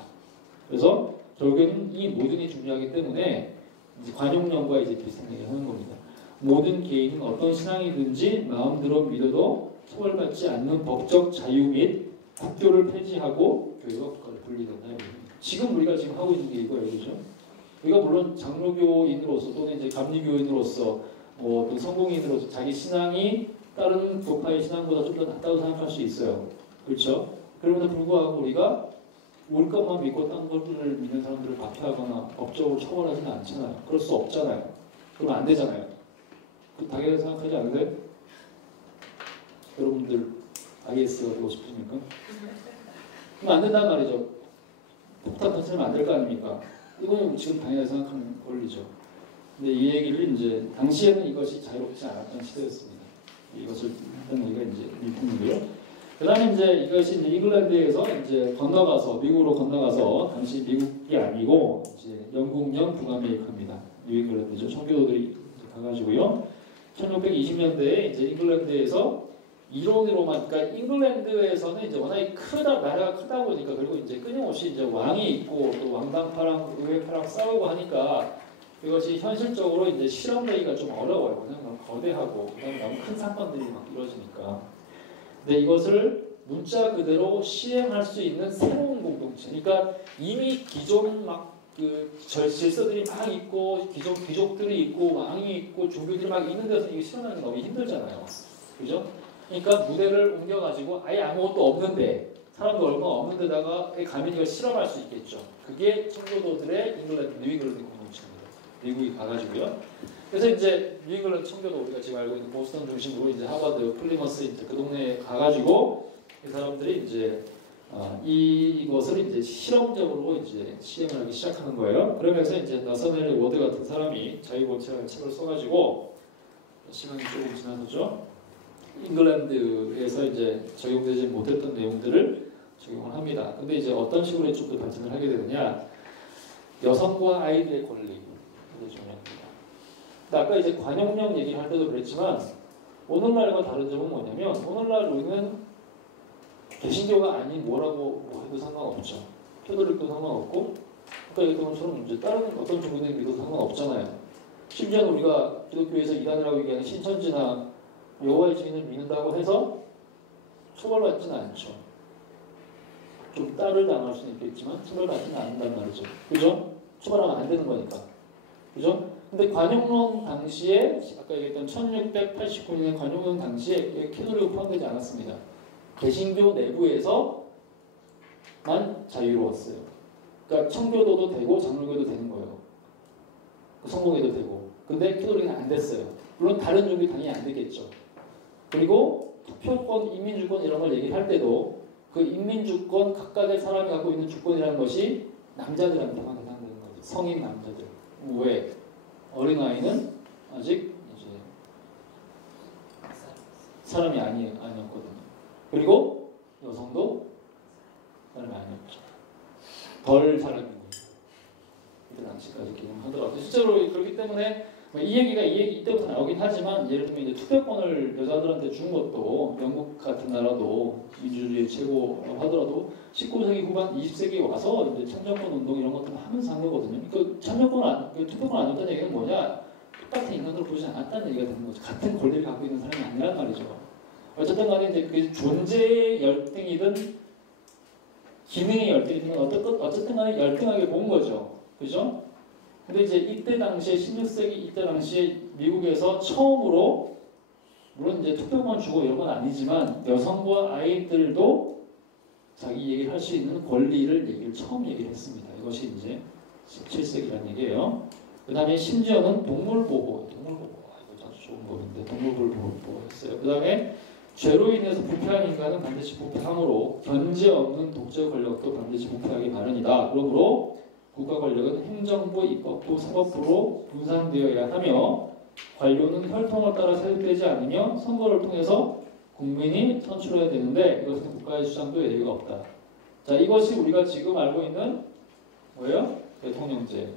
그래서 결국에는 이 모든이 중요하기 때문에 이제 관용령과 이제 비슷한 얘기를 하는 겁니다. 모든 개인은 어떤 신앙이든지 마음대로 믿어도 처벌받지 않는 법적 자유 및 국교를 폐지하고 교회와 국가를 분리된다. 지금 우리가 지금 하고 있는 게 이거예요, 그죠? 우리가 물론 장로교인으로서 또는 이제 감리교인으로서 또 성공인으로서 자기 신앙이 다른 교파의 신앙보다 좀 더 낫다고 생각할 수 있어요, 그렇죠? 그럼에도 불구하고 우리가 우리 것만 믿고 딴 것을 믿는 사람들을 박해하거나 법적으로 처벌하지는 않잖아요. 그럴 수 없잖아요. 그럼 안 되잖아요. 그 당연히 생각하지 않으세요? 여러분들 IS가 되고 싶으십니까? 그럼 안 된단 말이죠. 폭탄 터트리면 안 될 거 아닙니까? 이거는 지금 당연히 생각하는 권리죠. 근데 이 얘기를 이제 당시에는 이것이 자유롭지 않았던 시대였습니다. 이것을 했던 얘기가 이제 일품이고요. 그다음에 이제 이것이 이제 잉글랜드에서 이제 건너가서 미국으로 건너가서 당시 미국이 아니고 이제 영국령 북아메리카입니다. 뉴잉글랜드죠. 청교도들이 가가지고요. 1620년대에 이제 잉글랜드에서 이론으로만, 그러니까 잉글랜드에서는 이제 워낙에 나라가 크다 보니까, 그리고 이제 끊임없이 이제 왕이 있고 또 왕당파랑 의회파랑 싸우고 하니까 이것이 현실적으로 이제 실험되기가 좀 어려워요. 왜냐면 너무 거대하고 그다음에 너무 큰 사건들이 막 이루어지니까. 근데 이것을 문자 그대로 시행할 수 있는 새로운 공동체. 그러니까 이미 기존 막 그 질서들이 막 있고 기존 귀족들이 있고 왕이 있고 종교들이 막 있는 데서 이게 실현하는 게 너무 힘들잖아요. 그죠? 그러니까 무대를 옮겨가지고 아예 아무것도 없는데 사람도 얼마 없는 데다가 가면 이걸 실험할 수 있겠죠. 그게 청교도들의 뉴잉글랜드 공동체입니다. 미국이 가가지고요. 그래서 이제 뉴잉글랜드 청교도 우리가 지금 알고 있는 보스턴 중심으로 이제 하버드, 플리머스 이제 그 동네에 가가지고 이 사람들이 이제 이것을 이제 실험적으로 이제 시행을 하기 시작하는 거예요. 그러면서 이제 나서넬 워드 같은 사람이 자유본체라는 책을 써가지고 시간이 조금 지나서죠. 잉글랜드에서 이제 적용되지 못했던 내용들을 적용을 합니다. 근데 이제 어떤 식으로 좀 더 발전을 하게 되느냐? 여성과 아이들의 권리 이게 중요합니다. 근데 아까 이제 관용령 얘기를 할 때도 그랬지만 오늘날과 다른 점은 뭐냐면 오늘날 우리는 개신교가 아닌 뭐라고 해도 상관없죠. 표도릭도 상관없고 아까 얘기했던 것처럼 이제 다른 어떤 종교들 믿어도 상관없잖아요. 심지어 우리가 기독교에서 이단이라고 얘기하는 신천지나 여호와의 증인을 믿는다고 해서 처벌받지는 않죠. 좀 따를 당할 수는 있겠지만 처벌받지는 않는단 말이죠. 그죠? 처벌하면 안 되는 거니까. 그죠? 근데 관용론 당시에 아까 얘기했던 1689년의 관용론 당시에 캐톨릭은 포함되지 않았습니다. 개신교 내부에서만 자유로웠어요. 그러니까 청교도도 되고 장로교도 되는 거예요. 성공회도 되고. 근데 캐톨릭은 안 됐어요. 물론 다른 종교 당연히 안 되겠죠. 그리고 투표권, 인민주권 이런 걸 얘기할 때도 그 인민주권 각각의 사람이 갖고 있는 주권이라는 것이 남자들한테만 해당되는 거죠. 성인 남자들. 왜? 어린아이는 아직 이제 사람이 아니었거든요. 그리고 여성도 사람이 아니었죠. 덜 사람인 거죠. 이들 당시까지 기능하더라고요. 실제로 그렇기 때문에 이 얘기가 이때부터 나오긴 하지만 예를 들면 이제 투표권을 여자들한테 준 것도 영국 같은 나라도 민주주의 최고라고 하더라도 19세기 후반 20세기에 와서 이제 참정권 운동 이런 것들을 하면서 한 거거든요. 그 투표권 안 줬다는 얘기는 뭐냐? 똑같은 인간으로 보지 않았다는 얘기가 되는 거죠. 같은 권리를 갖고 있는 사람이 아니란 말이죠. 어쨌든 간에 이제 그 존재의 열등이든 기능의 열등이든 어쨌든 간에 열등하게 본 거죠. 그죠? 근데 이제 이때 당시에 16세기 이때 당시에 미국에서 처음으로 물론 이제 투표권 주고 이런 건 아니지만 여성과 아이들도 자기 얘기를 할 수 있는 권리를 처음 얘기를 했습니다. 이것이 이제 17세기라는 얘기예요. 그 다음에 심지어는 동물보호 이거 아주 좋은 법인데 동물보호 했어요. 그 다음에 죄로 인해서 부패한 인간은 반드시 부패함으로 견제 없는 독재 권력도 반드시 부패하기 마련이다. 그러므로 국가 권력은 행정부, 입법부, 사법부로 분산되어야 하며 관료는 혈통을 따라 세습되지 않으며 선거를 통해서 국민이 선출해야 되는데 이것은 국가의 주장도 예외가 없다. 자, 이것이 우리가 지금 알고 있는 뭐예요? 대통령제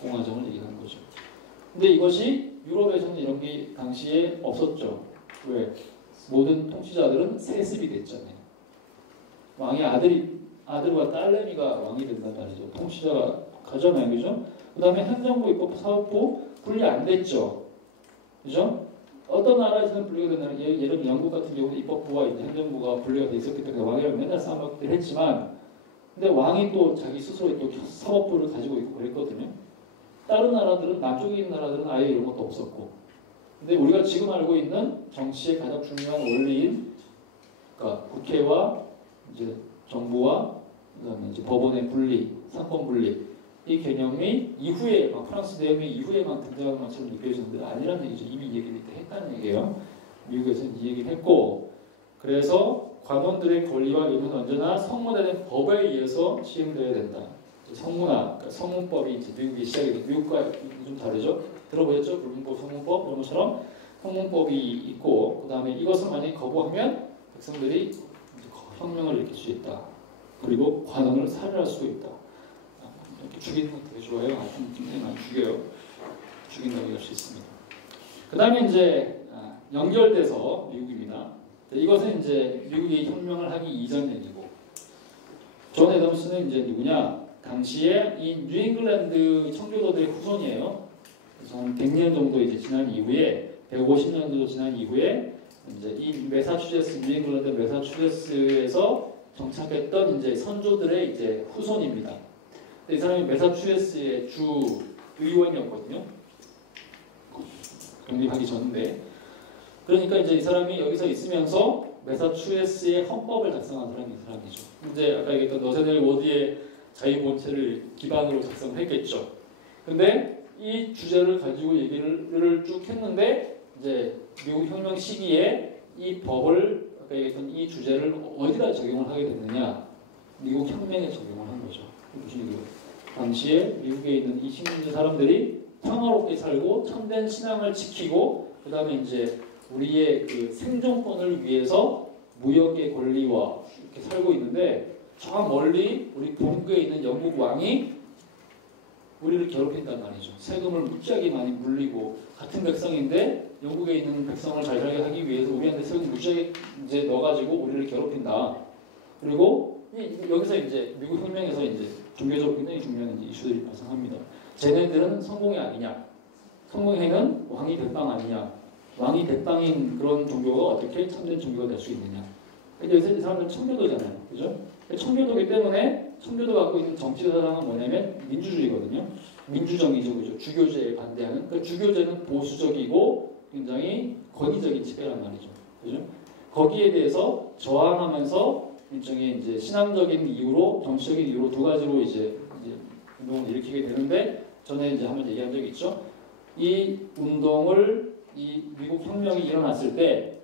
공화정을 얘기하는 거죠. 근데 이것이 유럽에서는 이런 게 당시에 없었죠. 왜? 모든 통치자들은 세습이 됐잖아요. 왕의 아들과 딸내미가 왕이 된단 말이죠. 통치자가 가잖아요, 그죠? 그 다음에 행정부, 입법부, 사법부 분리 안 됐죠, 그죠? 어떤 나라에서는 분리가 된다는, 예를 들면 영국 같은 경우는 입법부와 행정부가 분리가 돼 있었기 때문에 왕이랑 맨날 싸움을 했지만, 근데 왕이 또 자기 스스로 또 사법부를 가지고 있고 그랬거든요. 다른 나라들은, 남쪽에 있는 나라들은 아예 이런 것도 없었고, 근데 우리가 지금 알고 있는 정치의 가장 중요한 원리인, 그러니까 국회와 이제 정부와 그다음에 이제 법원의 분리, 상권 분리, 이 개념이 이후에 프랑스 대혁명 이후에만 등장하는 것처럼 느껴지는데 아니라는 얘기죠. 이미 얘기를 했다는 얘기예요. 미국에서는 이 얘기를 했고, 그래서 관원들의 권리와 의무는 언제나 성문화된 법에 의해서 시행되어야 된다. 성문화, 그러니까 성문법이 이제 미국이 시작이 돼. 미국과 좀 다르죠. 들어보셨죠? 불문법, 성문법 이런 것처럼 성문법이 있고, 그 다음에 이것을 만약에 거부하면 백성들이 혁명을 일으킬 수 있다. 그리고 관원을 살해할 수 있다. 이렇게 죽이는 거 되게 좋아해요. 하여튼 굉장히 많이 죽여요. 죽인다고 할 수 있습니다. 그 다음에 이제 연결돼서 미국입니다. 이것은 이제 미국이 혁명을 하기 이전 얘기고, 존 애덤스는 이제 누구냐? 당시에 이 뉴잉글랜드 청교도들의 후손이에요. 그래서 한 100년 정도 이제 지난 이후에, 150년 정도 지난 이후에 이제 이 매사추세츠, 뉴잉글랜드 매사추세츠에서 정착했던 이제 선조들의 이제 후손입니다. 이 사람이 매사추세츠의 주 의원이었거든요. 독립하기 전인데. 그러니까 이제 이 사람이 여기서 있으면서 매사추세츠의 헌법을 작성한 사람이 이 사람이죠. 이제 아까 얘기했던 너세넬 워드의 자유본체를 기반으로 작성했겠죠. 근데 이 주제를 가지고 얘기를 쭉 했는데, 이제 미국 혁명 시기에 이 법을, 아까 얘기했던 이 주제를 어디다 적용을 하게 됐느냐? 미국 혁명에 적용을 한 거죠. 무슨 얘기예요? 당시에 미국에 있는 이 식민지 사람들이 평화롭게 살고 참된 신앙을 지키고, 그 다음에 이제 우리의 그 생존권을 위해서 무역의 권리와 이렇게 살고 있는데, 저 멀리 우리 본국에 있는 영국 왕이 우리를 괴롭힌단 말이죠. 세금을 무지하게 많이 물리고, 같은 백성인데 영국에 있는 백성을 잘 살게 하기 위해서 우리한테 세금 무지하게 이제 넣어가지고 우리를 괴롭힌다. 그리고 여기서 이제 미국 혁명에서 이제 종교적으로 굉장히 중요한 이슈들이 발생합니다. 쟤네들은 성공이 아니냐? 성공회는 왕이 대빵 아니냐? 왕이 대빵인 그런 종교가 어떻게 참된 종교가 될 수 있느냐? 여기서 이 사람들은 청교도잖아요, 그죠? 청교도이기 때문에 청교도가 갖고 있는 정치 사상은 뭐냐면 민주주의거든요. 민주정의죠, 그죠? 주교제에 반대하는. 그러니까 주교제는 보수적이고 굉장히 권위적인 지배란 말이죠, 그죠? 거기에 대해서 저항하면서 일종의 이제 신앙적인 이유로, 정치적인 이유로 두 가지로 이제 운동을 일으키게 되는데, 전에 이제 한번 얘기한 적이 있죠. 이 운동을, 이 미국 혁명이 일어났을 때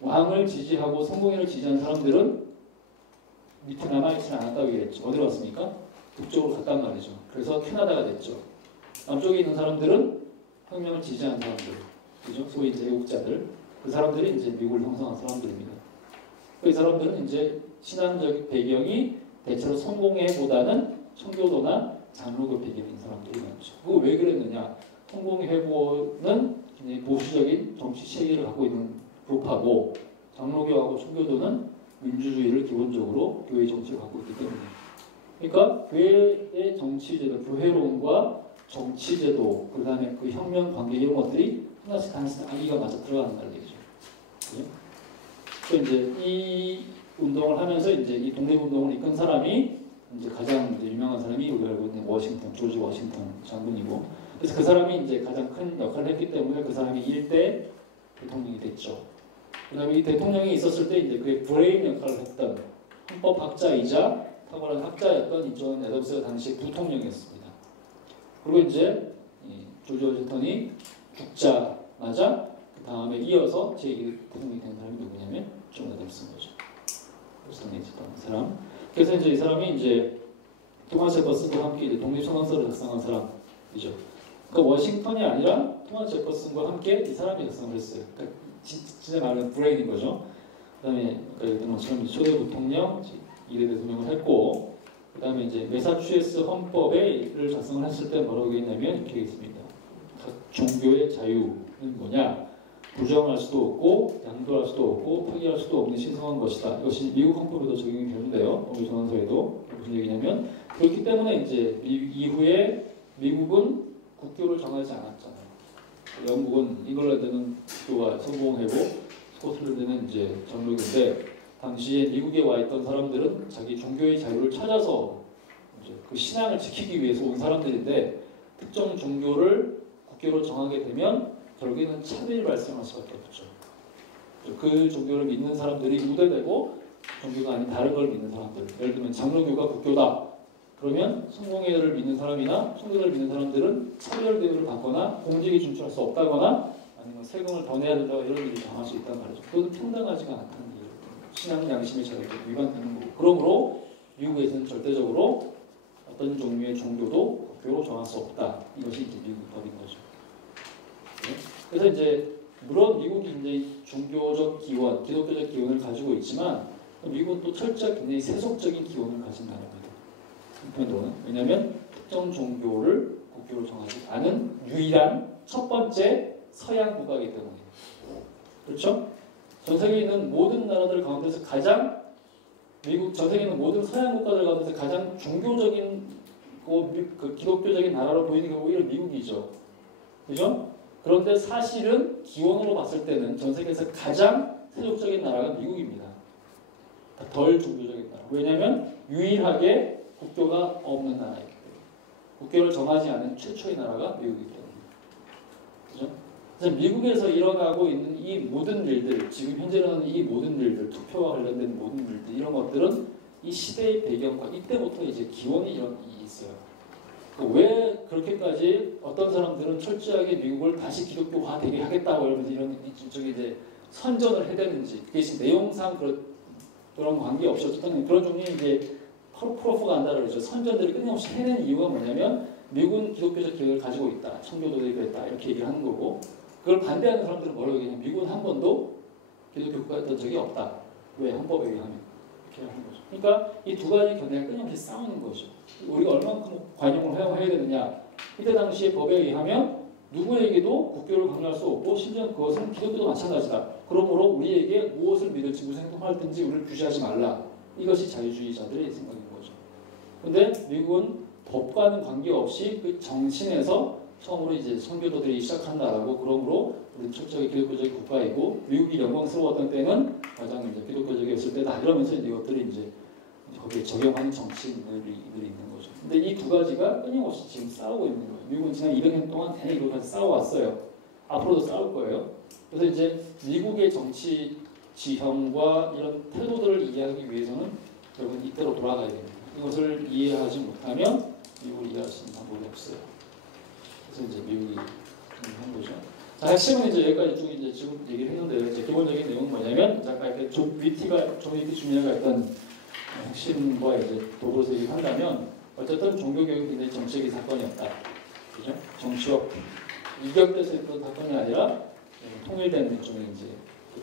왕을 지지하고 성공회를 지지한 사람들은 밑에 남아있지 않았다고 얘기했죠. 어디로 갔습니까? 북쪽으로 갔단 말이죠. 그래서 캐나다가 됐죠. 남쪽에 있는 사람들은 혁명을 지지한 사람들, 그죠? 소위 이제 애국자들, 그 사람들이 이제 미국을 형성한 사람들입니다. 그 사람들은 이제 신앙적 배경이 대체로 성공회보다는 청교도나 장로교 배경인 사람들이 많죠. 그거 왜 그랬느냐? 성공회보는 보수적인 정치 체계를 갖고 있는 그룹하고, 장로교하고 청교도는 민주주의를 기본적으로 교회 정치를 갖고 있기 때문에. 그러니까 교회의 정치제도, 교회론과 정치제도, 그 다음에 그 혁명 관계 이런 것들이 하나씩 아기가 맞아 들어간다는 얘기죠. 그래서 이제 이 운동을 하면서 이제 이 독립운동을 이끈 사람이 이제 가장 이제 유명한 사람이 우리가 알고 있는 워싱턴, 조지 워싱턴 장군이고, 그래서 그 사람이 이제 가장 큰 역할을 했기 때문에 그 사람이 일대 대통령이 됐죠. 그 다음에 이 대통령이 있었을 때 이제 그의 브레인 역할을 했던 헌법학자이자 탁월한 학자였던 이 존 애덤스가 당시 부통령이었습니다. 그리고 이제 조지 워싱턴이 죽자마자 그 다음에 이어서 제2의 대통령이 된 사람이 누구냐면 존 애덤스인 거죠. 보스턴에 있었던 사람. 그래서 이제 이 사람이 이제 토마스 제퍼슨과 함께 이제 독립선언서를 작성한 사람이죠. 그러니까 워싱턴이 아니라 토마스 제퍼슨과 함께 이 사람이 작성을 했어요. 그러니까 진짜 말하면 브레인인 거죠. 그다음에 아까 얘기했던 것처럼 초대 부통령, 이래 대통령을 했고, 그 다음에 이제 매사추세츠 헌법을 작성을 했을 때 뭐라고 했냐면 이렇게 있습니다. 각 종교의 자유는 뭐냐? 부정할 수도 없고 양도할 수도 없고 파기할 수도 없는 신성한 것이다. 이것이 미국 헌법에도 적용이 되는데요. 우리 전원서에도 무슨 얘기냐면 그렇기 때문에 이제 이후에 미국은 국교를 정하지 않았잖아요. 영국은 잉글랜드는 국교가 성공했고 스코틀랜드는 이제 정록인데 당시에 미국에 와 있던 사람들은 자기 종교의 자유를 찾아서 이제 그 신앙을 지키기 위해서 온 사람들인데 특정 종교를 국교로 정하게 되면 결국에는 차별이 발생할 수밖에 없죠. 그 종교를 믿는 사람들이 우대되고 종교가 아닌 다른 걸 믿는 사람들, 예를 들면 장로교가 국교다. 그러면 성공회를 믿는 사람이나 성교를 믿는 사람들은 차별 대우를 받거나 공직에 진출할 수 없다거나 아니면 세금을 더 내야 된다고 이런 일이 당할 수 있단 말이죠. 그것은 평등하지가 않다는 얘기죠. 신앙 양심의 자유가 위반되는 거고. 그러므로 미국에서는 절대적으로 어떤 종류의 종교도 국교로 정할 수 없다. 이것이 이제 미국 법인 거죠. 네? 그래서 이제 물론 미국이 이제 종교적 기원, 기독교적 기원을 가지고 있지만 미국은 또 철저히 굉장히 세속적인 기원을 가진 나라입니다. 한편으로는 왜냐하면 특정 종교를 국교로 정하지 않은 유일한 첫 번째 서양 국가이기 때문에 그렇죠? 전 세계에 있는 모든 나라들 가운데서 가장 미국 전 세계에 있는 모든 서양 국가들 가운데서 가장 종교적인 그 기독교적인 나라로 보이는 게 오히려 미국이죠. 그죠? 그런데 사실은 기원으로 봤을 때는 전 세계에서 가장 세속적인 나라가 미국입니다. 덜 종교적인 나라. 왜냐하면 유일하게 국교가 없는 나라이기 때문에. 국교를 정하지 않은 최초의 나라가 미국이기 때문에. 그죠? 그래서 미국에서 일어나고 있는 이 모든 일들, 지금 현재 일어나는 이 모든 일들, 투표와 관련된 모든 일들, 이런 것들은 이 시대의 배경과 이때부터 이제 기원이 있어요. 왜 그렇게까지 어떤 사람들은 철저하게 미국을 다시 기독교화 되게 하겠다고 이러면서 이런 저기 이제 선전을 해대는지 그게 지금 내용상 그런 관계 없이 어쨌든 그런 종류의 이제 프로포간다를 그러죠. 선전들을 끊임없이 해낸 이유가 뭐냐면 미국은 기독교적 기억을 가지고 있다. 청교도들이 그랬다. 이렇게 얘기를 하는 거고 그걸 반대하는 사람들은 뭐라고 얘기하냐면 미국은 한 번도 기독교 국가였던 적이 없다. 왜? 헌법에 의하면. 이렇게 하는 거죠. 그러니까 이 두 가지 견해가 끊임없이 싸우는 거죠. 우리가 얼마큼 관용을 허용해야 되느냐. 이때 당시의 법에 의하면 누구에게도 국교를 강요할 수 없고 심지어 그것은 기독교도 마찬가지다. 그러므로 우리에게 무엇을 믿을지 무슨 행동을 하든지 우리를 규제하지 말라. 이것이 자유주의자들의 생각인 거죠. 그런데 미국은 법과는 관계없이 그 정신에서 처음으로 이제 선교도들이 시작한다라고 그러므로 우리는 철저하게 기독교적인 국가이고 미국이 영광스러웠던 때는 가장 이제 기독교적이었을 때다 이러면서 이것들이 이제 거기에 적용하는 정치인들이 있는 거죠. 근데 이 두 가지가 끊임없이 지금 싸우고 있는 거예요. 미국은 지난 200년 동안 대단히 이걸 가지고 싸워왔어요. 앞으로도 싸울 거예요. 그래서 이제 미국의 정치 지형과 이런 태도들을 이해하기 위해서는 결국은 이때로 돌아가야 됩니다. 이것을 이해하지 못하면 미국을 이해할 수 있는 방법이 없어요. 그래서 이제 미국이 한 거죠. 자, 핵심은 이제 여기까지 쭉 이제 지금 얘기를 했는데요. 이제 기본적인 내용은 뭐냐면 아까 이렇게 존 위티 주니어가 했던 핵심과 이제 도구로서 얘기를 한다면 어쨌든 종교교육이 굉장히 정치적인 사건이었다. 그죠? 정치와 이격돼서 했던 사건이 아니라 통일된 일종의 이제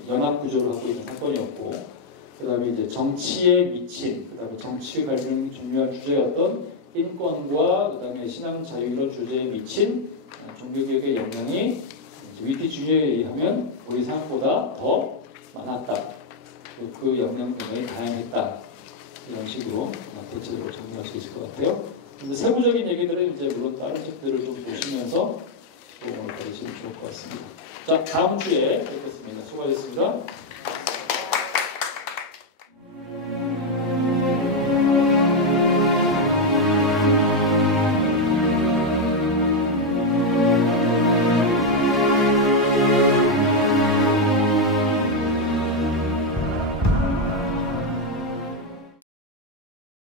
연합 구조를 갖고 있는 사건이었고, 그 다음에 이제 정치에 미친, 그 다음에 정치에 관련 중요한 주제였던 인권과 그 다음에 신앙 자유 이런 주제에 미친 종교개혁의 영향이 위티 주니어에 의하면 우리 생각보다 더 많았다. 그 영향 굉장히 다양했다. 이런 식으로 대체적으로 정리할 수 있을 것 같아요. 근데 세부적인 얘기들은 이제 물론 다른 책들을 좀 보시면서 오늘 들으시면 좋을 것 같습니다. 자, 다음 주에 뵙겠습니다. 수고하셨습니다.